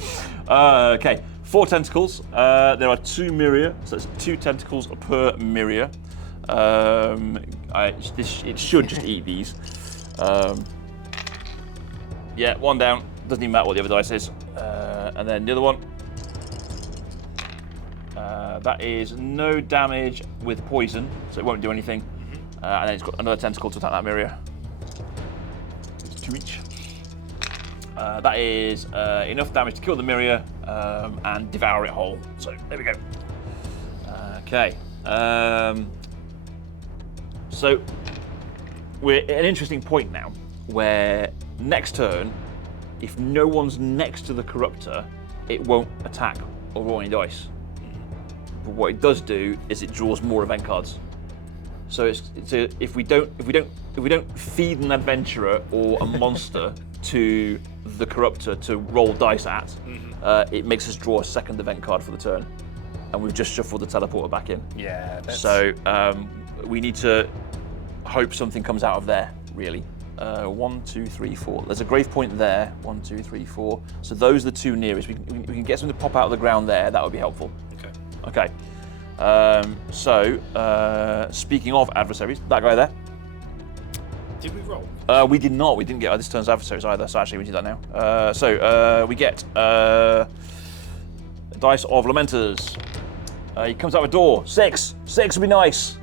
Okay, 4 tentacles. There are 2 Myria, so it's 2 tentacles per Myria. It should just eat these. Yeah, 1 down. Doesn't even matter what the other dice is. And then the other one. That is no damage with poison, so it won't do anything. And then it's got another tentacle to attack that Myria. It's 2 each. That is enough damage to kill the Myria and devour it whole. So there we go. Okay. So we're at an interesting point now where next turn, if no one's next to the Corruptor, it won't attack or roll any dice. But what it does do is it draws more event cards. So if we don't feed an adventurer or a monster to the Corruptor to roll dice at, it makes us draw a second event card for the turn, and we've just shuffled the teleporter back in. Yeah. So we need to hope something comes out of there, really. 1, 2, 3, 4. There's a grave point there. 1, 2, 3, 4. So those are the 2 nearest. We can get something to pop out of the ground there. That would be helpful. Okay. Speaking of adversaries, that guy there. Did we roll? We did not. We didn't get this turn's adversaries either. So actually, we do that now. We get dice of Lamenters. He comes out a door. 6. 6 would be nice.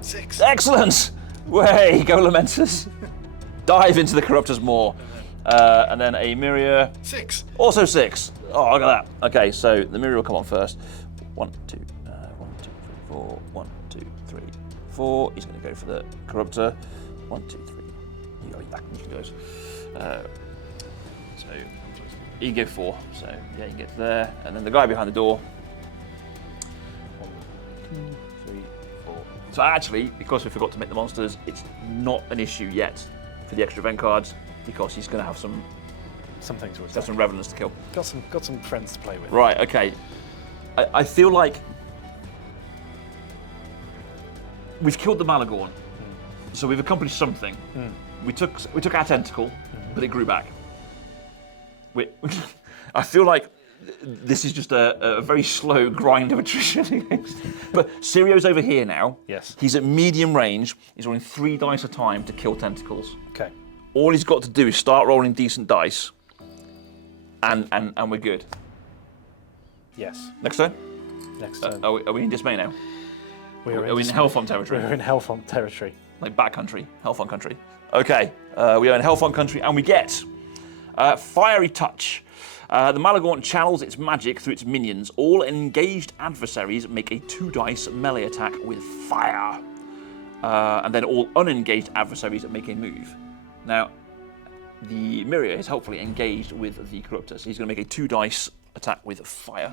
6. Excellent. Way, go Lamenters. Dive into the Corruptor's Maw. And then a Myria. 6. Also 6. Oh, look at that. Okay, so the Myria will come on first. 1, 2, 1, 2, 3, 4. 1, 2, 3, 4. He's going to go for the Corruptor. 1, 2, 3. You can go. So he can go 4. So yeah, he gets there. And then the guy behind the door. 1, 2, 3, 4. So actually, because we forgot to make the monsters, it's not an issue yet for the extra event cards because he's going to have some Something to attack. Got some revenants to kill. Got some friends to play with. Right, okay. I feel like we've killed the Malagorn, so we've accomplished something. We took our tentacle, but it grew back. I feel like this is just a very slow grind of attrition. But Sirio's over here now. Yes. He's at medium range. He's rolling 3 dice a time to kill tentacles. Okay. All he's got to do is start rolling decent dice, and we're good. Yes. Next turn? Next turn. Are we in dismay now? We're Are we in Hellfont territory? We're in Hellfont territory. Like backcountry, Hellfont country. Okay, we are in Hellfont country, and we get Fiery Touch. The Malagorn channels its magic through its minions. All engaged adversaries make a 2 dice melee attack with fire. And then all unengaged adversaries make a move. Now, the Myria is hopefully engaged with the Corruptor, so he's going to make a 2 dice attack with fire.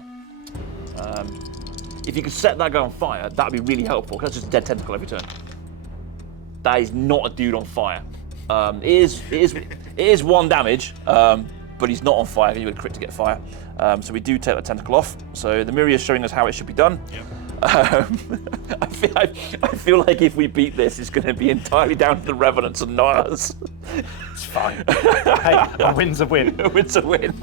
If you could set that guy on fire, that would be really helpful, because that's just a dead tentacle every turn. That is not a dude on fire. It is 1 damage, but he's not on fire, because you would crit to get fire. So we do take that tentacle off. So the Myria is showing us how it should be done. Yep. I feel like if we beat this, it's going to be entirely down to the Revenants and not us. It's fine. Hey, a win's a win. A win's a win.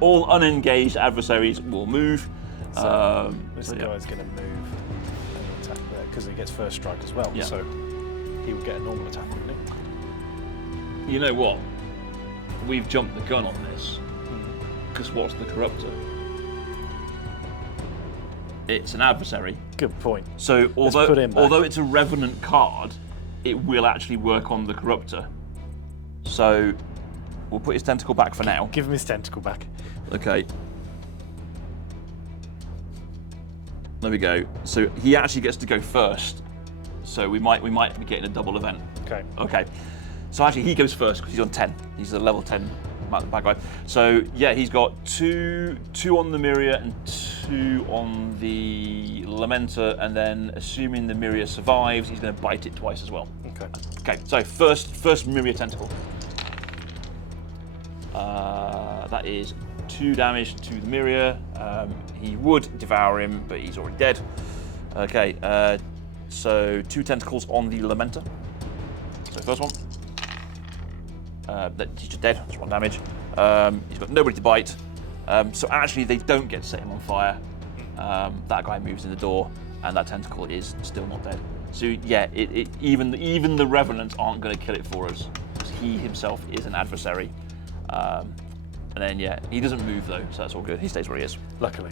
All unengaged adversaries will move. So this guy's going to move and attack there because he gets first strike as well. Yeah. So he would get a normal attack, wouldn't he? You know what? We've jumped the gun on this. Because because what's the Corruptor? It's an adversary. Good point. So put him back. although it's a Revenant card, it will actually work on the Corruptor. So we'll put his tentacle back for now. Give him his tentacle back. Okay. There we go. So he actually gets to go first. So we might be getting a double event. Okay. Okay. So actually he goes first because he's on 10. He's a level 10 bad guy. So yeah, he's got two on the Myria and 2 on the Lamenter, and then assuming the Myria survives, he's going to bite it twice as well. Okay. Okay. So first Myria tentacle. That is 2 damage to the Myria. He would devour him, but he's already dead. Okay, so 2 tentacles on the Lamenter. So first one. He's just dead, that's 1 damage. He's got nobody to bite. So actually they don't get to set him on fire. That guy moves in the door, and that tentacle is still not dead. So yeah, even the Revenants aren't going to kill it for us, because he himself is an adversary. And then yeah, he doesn't move though, so that's all good. He stays where he is. Luckily.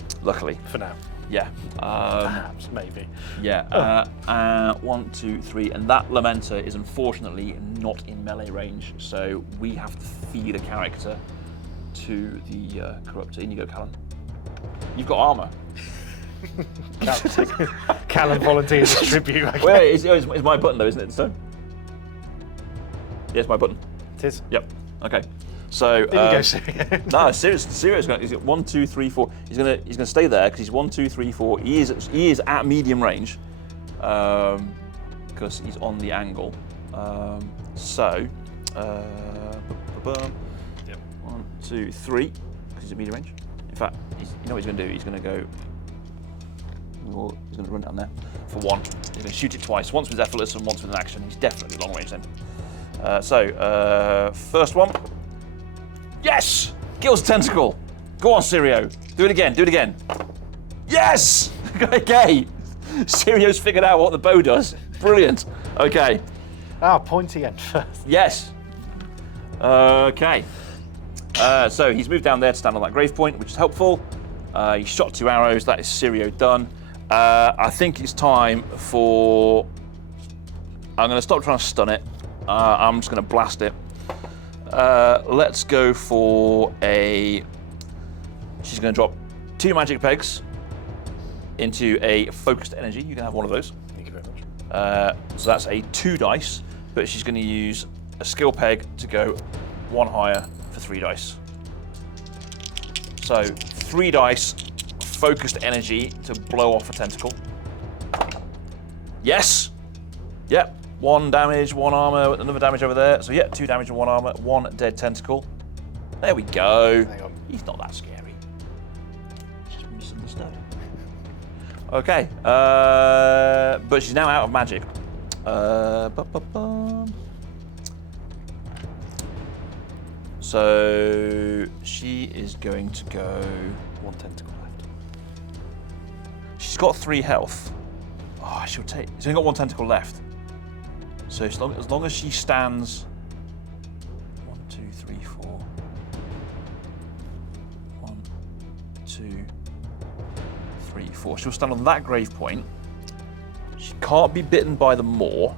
For now. Yeah. Perhaps, maybe. Yeah. 1, 2, 3, and that Lamenter is unfortunately not in melee range, so we have to feed a character to the Corruptor. In you go, Callan. You've got armor. Callan volunteers as tribute. Okay. Wait, it's my button though, isn't it? So. Yeah, it's my button. It is. Yep. Okay. So. There you go, Syrio. No, Syrio's going. He's got 1, 2, 3, 4. He's gonna stay there because he's 1, 2, 3, 4. He is at medium range, because he's on the angle. So. Yep. 1, 2, 3. Because he's at medium range. In fact, you know what he's going to do? He's going to go. He's going to run down there for 1. He's going to shoot it twice. Once with effortless and once with an action. He's definitely long range then. First one. Yes! Kills tentacle. Go on, Syrio. Do it again. Yes! Okay. Syrio's figured out what the bow does. Brilliant. Okay. Pointy end first. Yes. Okay. So he's moved down there to stand on that grave point, which is helpful. He shot 2 arrows. That is Syrio done. I think it's time for. I'm going to stop trying to stun it. I'm just going to blast it. Let's go for a. She's going to drop 2 magic pegs into a focused energy. You can have one of those. Thank you very much. So that's a 2 dice, but she's going to use a skill peg to go 1 higher for 3 dice. So 3 dice, focused energy to blow off a tentacle. Yes. Yep. 1 damage, 1 armor, another damage over there. So yeah, 2 damage and 1 armor, 1 dead tentacle. There we go. Hang on. He's not that scary. He's just misunderstood. Okay, but she's now out of magic. So she is going to go. 1 tentacle left. She's got 3 health. Oh, she'll take. She's only got 1 tentacle left. So as long as she stands. 1, 2, 3, 4. 1, 2, 3, 4. She'll stand on that grave point. She can't be bitten by the maw.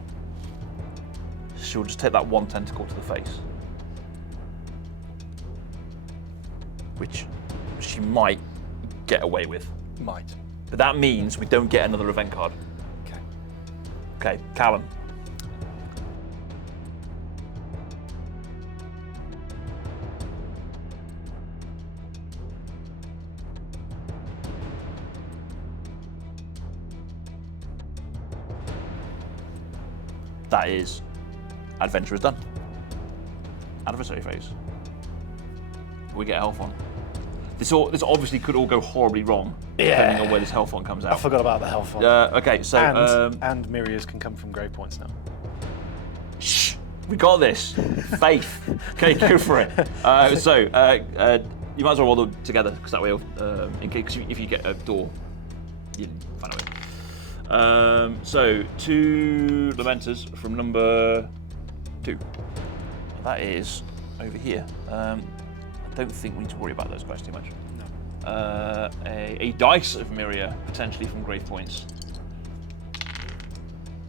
She'll just take that 1 tentacle to the face. Which she might get away with. Might. But that means we don't get another event card. Okay. Okay, Callan. That is adventure is done. Adversary phase. We get a health on. This obviously could all go horribly wrong, depending on where this health on comes out. I forgot about the health one. Okay, so and Myrias can come from grave points now. Shh, we got this. Faith. Okay, go for it. You might as well roll them together because that way, in case if you get a door, you find a way. So 2 Lamenters from number 2. That is over here. don't think we need to worry about those guys too much. No. A dice of Miria, potentially from grave points.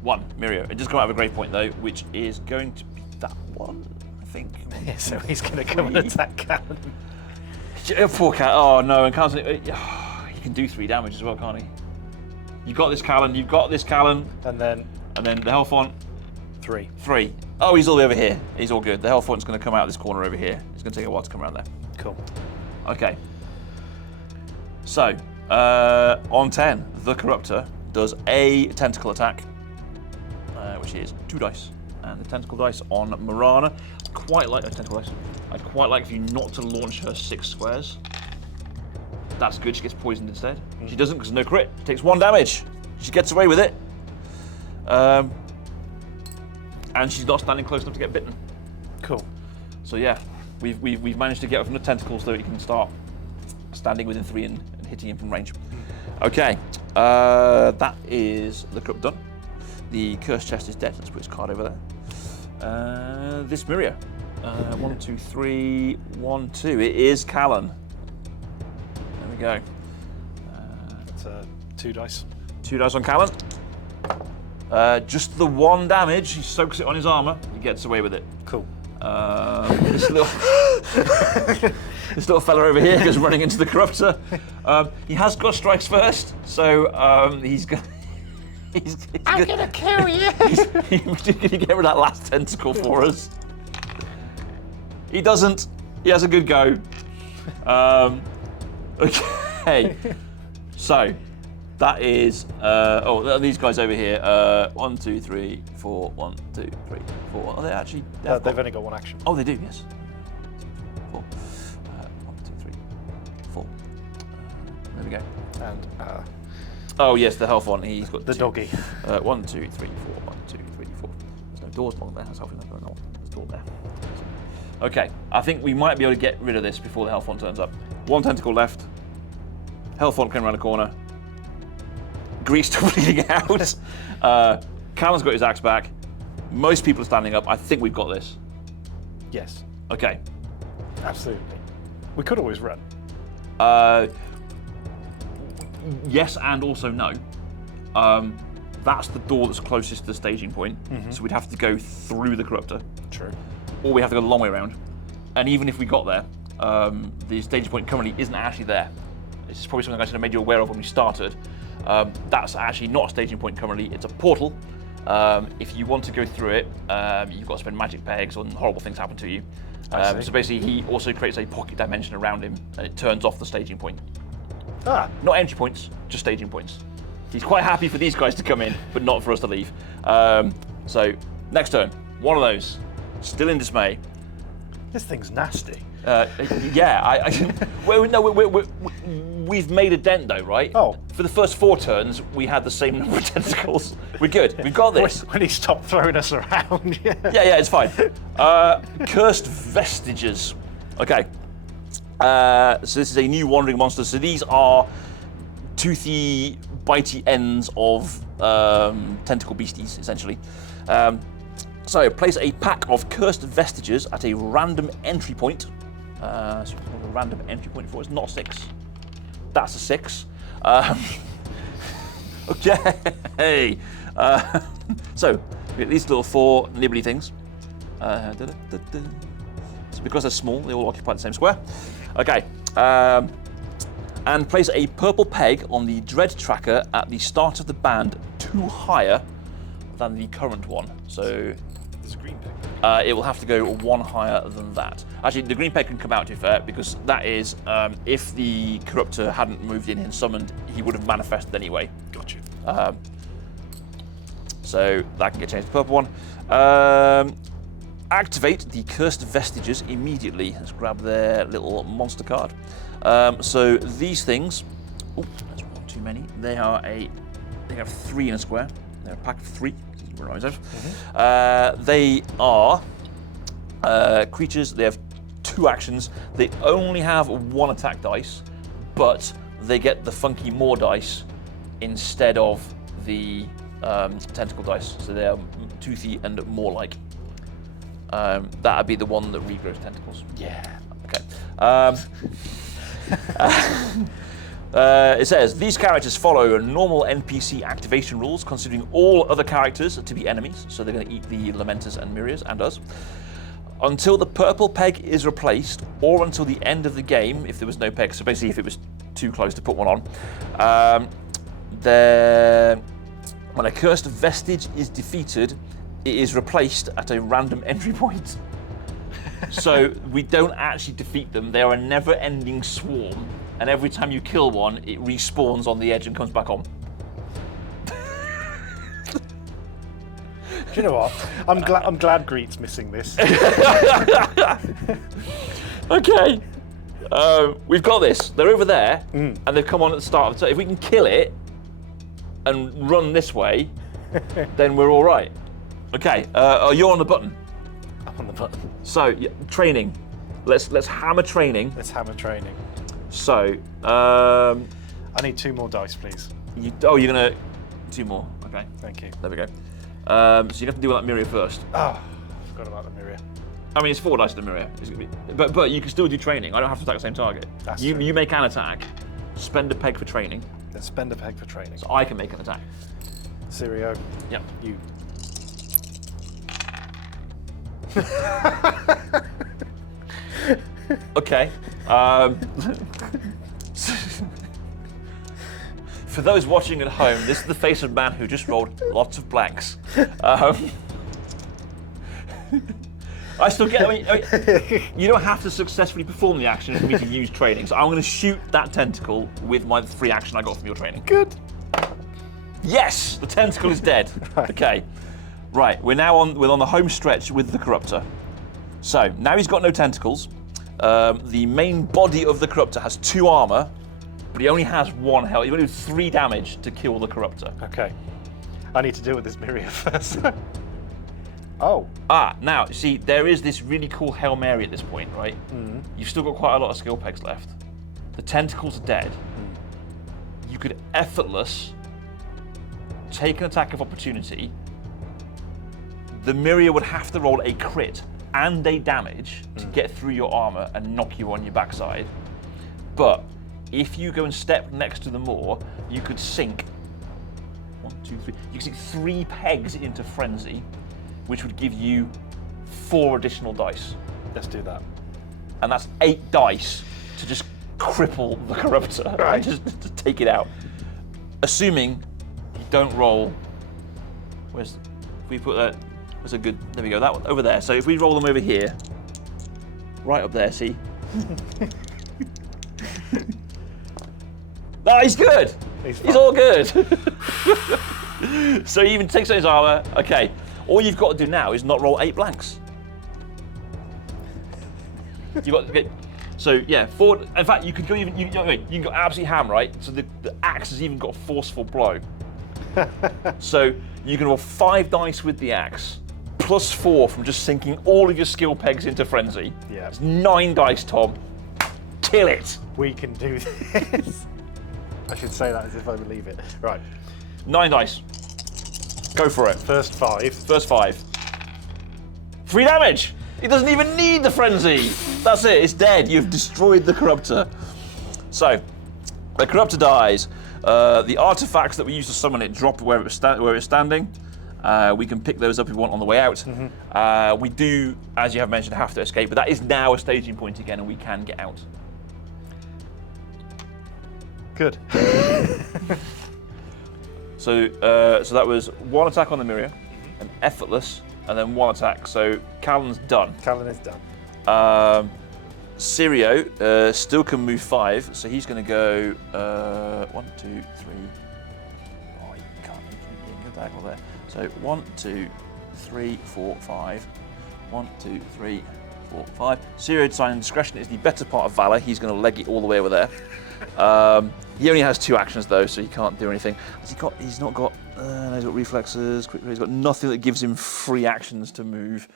1, Miria. It does come out of a grave point though, which is going to be that one, I think. Yeah, so he's going to come and attack Callan. Poor Callan. Oh no, and Callan's... he can do 3 damage as well, can't he? You got this, Callan. You've got this, Callan. And then the Hellfont. 3. 3. Oh, he's all over here. He's all good. The Hellfont's going to come out this corner over here. It's going to take a while to come around there. Cool. Okay. So, on 10, the Corruptor does a Tentacle Attack, which is 2 dice. And the Tentacle dice on Marana. Quite like Tentacle dice. I'd quite like for you not to launch her 6 squares. That's good. She gets poisoned instead. She doesn't because no crit. She takes 1 damage. She gets away with it. And she's not standing close enough to get bitten. Cool. So yeah, we've managed to get her from the tentacles so that you can start standing within 3 and hitting him from range. Okay, that is the Corrupt done. The Cursed Chest is dead. Let's put his card over there. This Miria. 1, 2, 3, 1, 2. It is Callan. There we go. That's 2 dice. 2 dice on Callan. Just the 1 damage. He soaks it on his armor. He gets away with it. Cool. This little fella over here goes running into the Corruptor. He has got strikes first, so he's going. I'm gonna kill you. He's going to get rid of that last tentacle for us. He doesn't. He has a good go. Okay. So that is. These guys over here. 1, 2, 3, 4. 1, 2, 3, 4. Are they actually? They've only got 1 action. Oh, they do. Yes. 4. 1, 2, 3, 4. There we go. And oh yes, the health one. He's got the 2. doggy. 1, 2, 3, 4. 1, 2, 3, 4. There's no doors along there. That's helping. There's a door there. Okay, I think we might be able to get rid of this before the Hellfont turns up. 1 tentacle left. Hellfont came around the corner. Grease still bleeding out. Callan's got his axe back. Most people are standing up. I think we've got this. Yes. Okay. Absolutely. We could always run. Yes, and also no. That's the door that's closest to the staging point, so we'd have to go through the Corruptor. True. Or we have to go the long way around. And even if we got there, the staging point currently isn't actually there. It's probably something I should have made you aware of when we started. That's actually not a staging point currently, it's a portal. If you want to go through it, you've got to spend magic pegs and horrible things happen to you. So basically he also creates a pocket dimension around him and it turns off the staging point. Ah. Not entry points, just staging points. He's quite happy for these guys to come in, but not for us to leave. So next turn, 1 of those. Still in dismay. This thing's nasty. Yeah, we've made a dent though, right? Oh. For the first 4 turns, we had the same number of tentacles. We're good, we've got this. When he stopped throwing us around, yeah. Yeah, it's fine. Cursed Vestiges. Okay. So this is a new wandering monster. So these are toothy, bitey ends of tentacle beasties, essentially. So place a pack of Cursed Vestiges at a random entry point. So a random entry point for it's not a 6. That's a 6. Okay. So we get these little 4 nibbly things. So because they're small, they all occupy the same square. Okay. And place a purple peg on the dread tracker at the start of the band 2 higher than the current one. So There's a green peg. it will have to go 1 higher than that. Actually, the green peg can come out, to be fair, because that is, if the Corruptor hadn't moved in and summoned, he would have manifested anyway. Gotcha. So that can get changed to the purple one. Activate the Cursed Vestiges immediately. Let's grab their little monster card. So these things, oh, that's 1 too many. They have 3 in a square. They're a pack of 3. They are creatures. They have 2 actions. They only have 1 attack dice, but they get the funky Maw dice instead of the tentacle dice. So they are toothy and Maw-like. That'd be the one that regrows tentacles. Yeah. Okay. It says, these characters follow normal NPC activation rules, considering all other characters to be enemies, so they're going to eat the Lamenters and Myrias, and us. Until the purple peg is replaced, or until the end of the game, if there was no peg, so basically if it was too close to put one on. When a cursed vestige is defeated, it is replaced at a random entry point. So we don't actually defeat them, they are a never-ending swarm. And every time you kill one, it respawns on the edge and comes back on. Do you know what? I'm glad Greet's missing this. Okay. We've got this. They're over there, and they've come on at the start. So if we can kill it and run this way, then we're all right. Okay. You're on the button. I'm on the button. So yeah, training. Let's hammer training. Let's hammer training. So, I need 2 more dice, please. you're gonna 2 more. Okay. Thank you. There we go. So you have to deal with that Myria first. Oh, I forgot about the Myria. I mean, it's 4 dice to the Myria. It's gonna be, but you can still do training. I don't have to attack the same target. That's you true. you make an attack, spend a peg for training, Let's spend a peg for training. so I can make an attack. Sirio, Yep. you. Okay. For those watching at home, this is the face of a man who just rolled lots of blanks. I still get. I mean, you don't have to successfully perform the action for me to use training. So I'm going to shoot that tentacle with my free action I got from your training. Good. Yes, the tentacle is dead. Right. Okay, right. We're on the home stretch with the Corruptor. So now he's got no tentacles. The main body of the Corruptor has 2 armor, but he only has 1 health. He only does 3 damage to kill the Corruptor. Okay. I need to deal with this Myria first. Oh. Now, see, there is this really cool Hail Mary at this point, right? Mm-hmm. You've still got quite a lot of skill pegs left. The tentacles are dead. You could effortless take an attack of opportunity. The Myria would have to roll a crit and a damage to get through your armor and knock you on your backside. But if you go and step next to the Maw, you could sink 1, 2, 3. You could sink 3 pegs into frenzy, which would give you 4 additional dice. Let's do that. And that's 8 dice to just cripple the Corruptor, Right. and just to take it out. Assuming you don't roll. If we put that? Where's a good? There we go. That one over there. So if we roll them over here, right up there. See? No, he's good. He's all good. So he even takes out his armor. Okay. All you've got to do now is not roll 8 blanks. You got okay. So yeah, 4. In fact, you could go even. You can go absolutely ham, right? So the axe has even got a forceful blow. So you can roll 5 dice with the axe, plus 4 from just sinking all of your skill pegs into frenzy. Yeah. It's 9 dice, Tom. Kill it. We can do this. I should say that as if I believe it. Right. 9 dice. Go for it. First 5. First 5. 3 damage. It doesn't even need the frenzy. That's it. It's dead. You've destroyed the Corruptor. So, the Corruptor dies. The artifacts that we use to summon it drop where it's standing. We can pick those up if we want on the way out. Mm-hmm. We do, as you have mentioned, have to escape, but that is now a staging point again, and we can get out. Good. So that was 1 attack on the Myria, an effortless, and then 1 attack. So Callan's done. Callan is done. Sirio still can move 5, so he's going to go 1, 2, 3. Oh, you can't make a diagonal there. So 1, 2, 3, 4, 5. 1, 2, 3, 4, 5. Sirio deciding discretion is the better part of valor. He's going to leg it all the way over there. He only has 2 actions though, so he can't do anything. He's not got. He's got reflexes. He's got nothing that gives him free actions to move.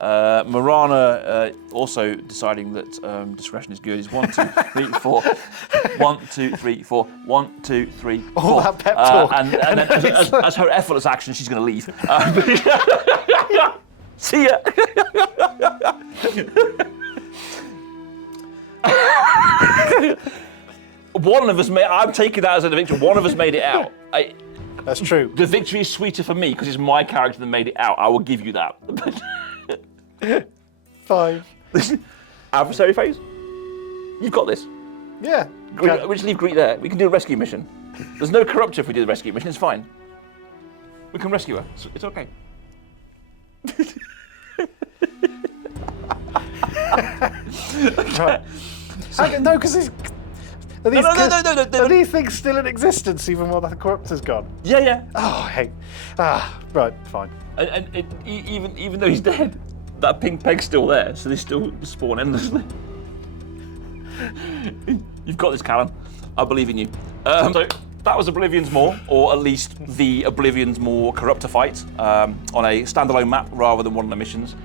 Marana also deciding that discretion is good. He's 1, 2, 3, 4. 1, 2, 3, 4. 1, 2, 3, 4. All that pep talk. And then as her effortless action, she's going to leave. See ya. One of us made. I'm taking that as a victory. One of us made it out. That's true. The victory is sweeter for me because it's my character that made it out. I will give you that. 5. Adversary phase. You've got this. Yeah. We just leave Greet there. We can do a rescue mission. There's no Corruptor if we do the rescue mission. It's fine. We can rescue her. It's okay. Right. No, because are these things still in existence even while the Corruptor's gone? Yeah. Oh, hey. Right, fine. And even though he's dead, that pink peg's still there, so they still spawn endlessly. You've got this, Callan. I believe in you. So that was Oblivions Maw, or at least the Oblivions Maw Corruptor fight on a standalone map rather than one of the missions.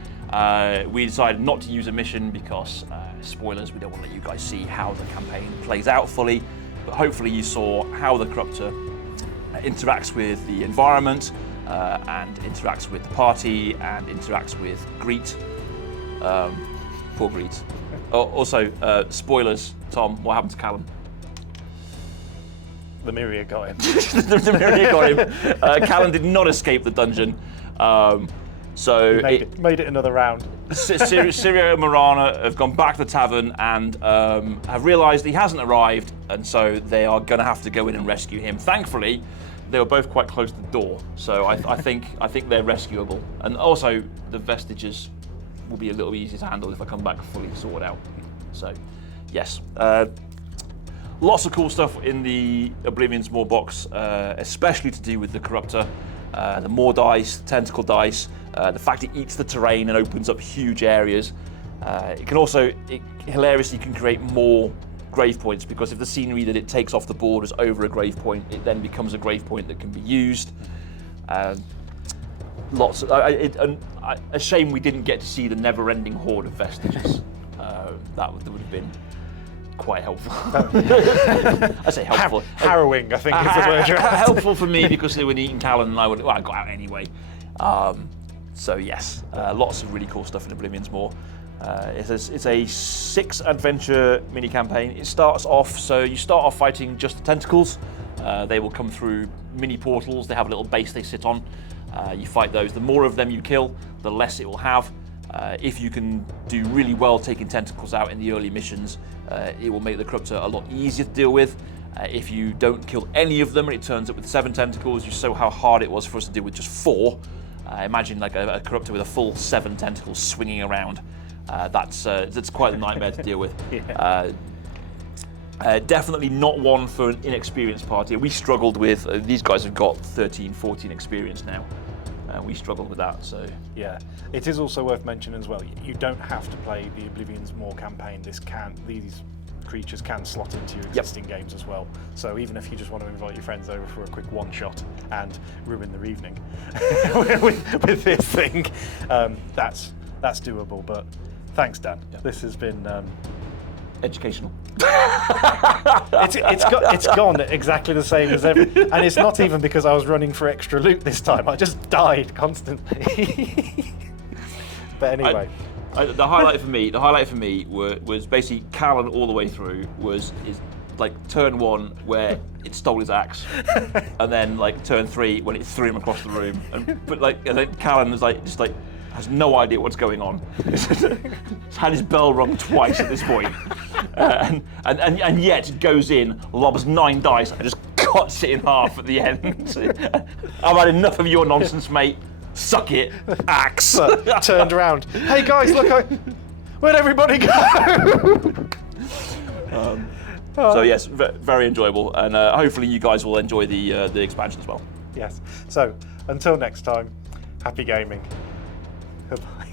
We decided not to use a mission because, spoilers, we don't want to let you guys see how the campaign plays out fully, but hopefully you saw how the Corruptor interacts with the environment and interacts with the party and interacts with Greet. Poor Greet. Also, spoilers, Tom, what happened to Callan? The Myria got him. The Myria got him. Callan did not escape the dungeon. So he made it another round. Syria and Marana have gone back to the tavern and have realised he hasn't arrived, and so they are going to have to go in and rescue him. Thankfully, they were both quite close to the door, so I think they're rescuable. And also, the vestiges will be a little easier to handle if I come back fully sorted out. So, yes. Lots of cool stuff in the Oblivions Maw box, especially to do with the Corruptor. The Maw dice, Tentacle dice, the fact it eats the terrain and opens up huge areas. It can also, hilariously, can create more grave points, because if the scenery that it takes off the board is over a grave point, it then becomes a grave point that can be used. A shame we didn't get to see the never-ending horde of vestiges. That would have been quite helpful. I say helpful. Harrowing, I think, is the word. Helpful for me because they were eating Callan, and I got out anyway. So yes, lots of really cool stuff in Oblivions Maw. It's a 6-adventure mini campaign. It starts off, so you start off fighting just the tentacles. They will come through mini portals. They have a little base they sit on. You fight those. The more of them you kill, the less it will have. If you can do really well taking tentacles out in the early missions, it will make the Corruptor a lot easier to deal with. If you don't kill any of them and it turns up with 7 tentacles, you saw how hard it was for us to deal with just 4. Imagine like a Corruptor with a full 7 tentacles swinging around. That's quite a nightmare to deal with. Yeah. Definitely not one for an inexperienced party. We struggled with, these guys have got 13, 14 experience now. We struggled with that, so. Yeah, it is also worth mentioning as well, you don't have to play the Oblivions Maw campaign. These creatures can slot into your existing games as well. So even if you just want to invite your friends over for a quick one-shot and ruin their evening with this thing, that's doable. But thanks, Dan. Yep. This has been educational. It's gone exactly the same as and it's not even because I was running for extra loot this time. I just died constantly. But anyway, the highlight for me was basically Callan all the way through. Is like turn 1 where it stole his axe, and then like turn 3 when it threw him across the room. And then Callan was just has no idea what's going on. He's had his bell rung twice at this point. And yet goes in, lobs 9 dice, and just cuts it in half at the end. I've had enough of your nonsense, mate. Suck it, axe. Turned around. Hey guys, look, where'd everybody go? So yes, very enjoyable, and hopefully you guys will enjoy the expansion as well. Yes. So until next time, happy gaming. Goodbye.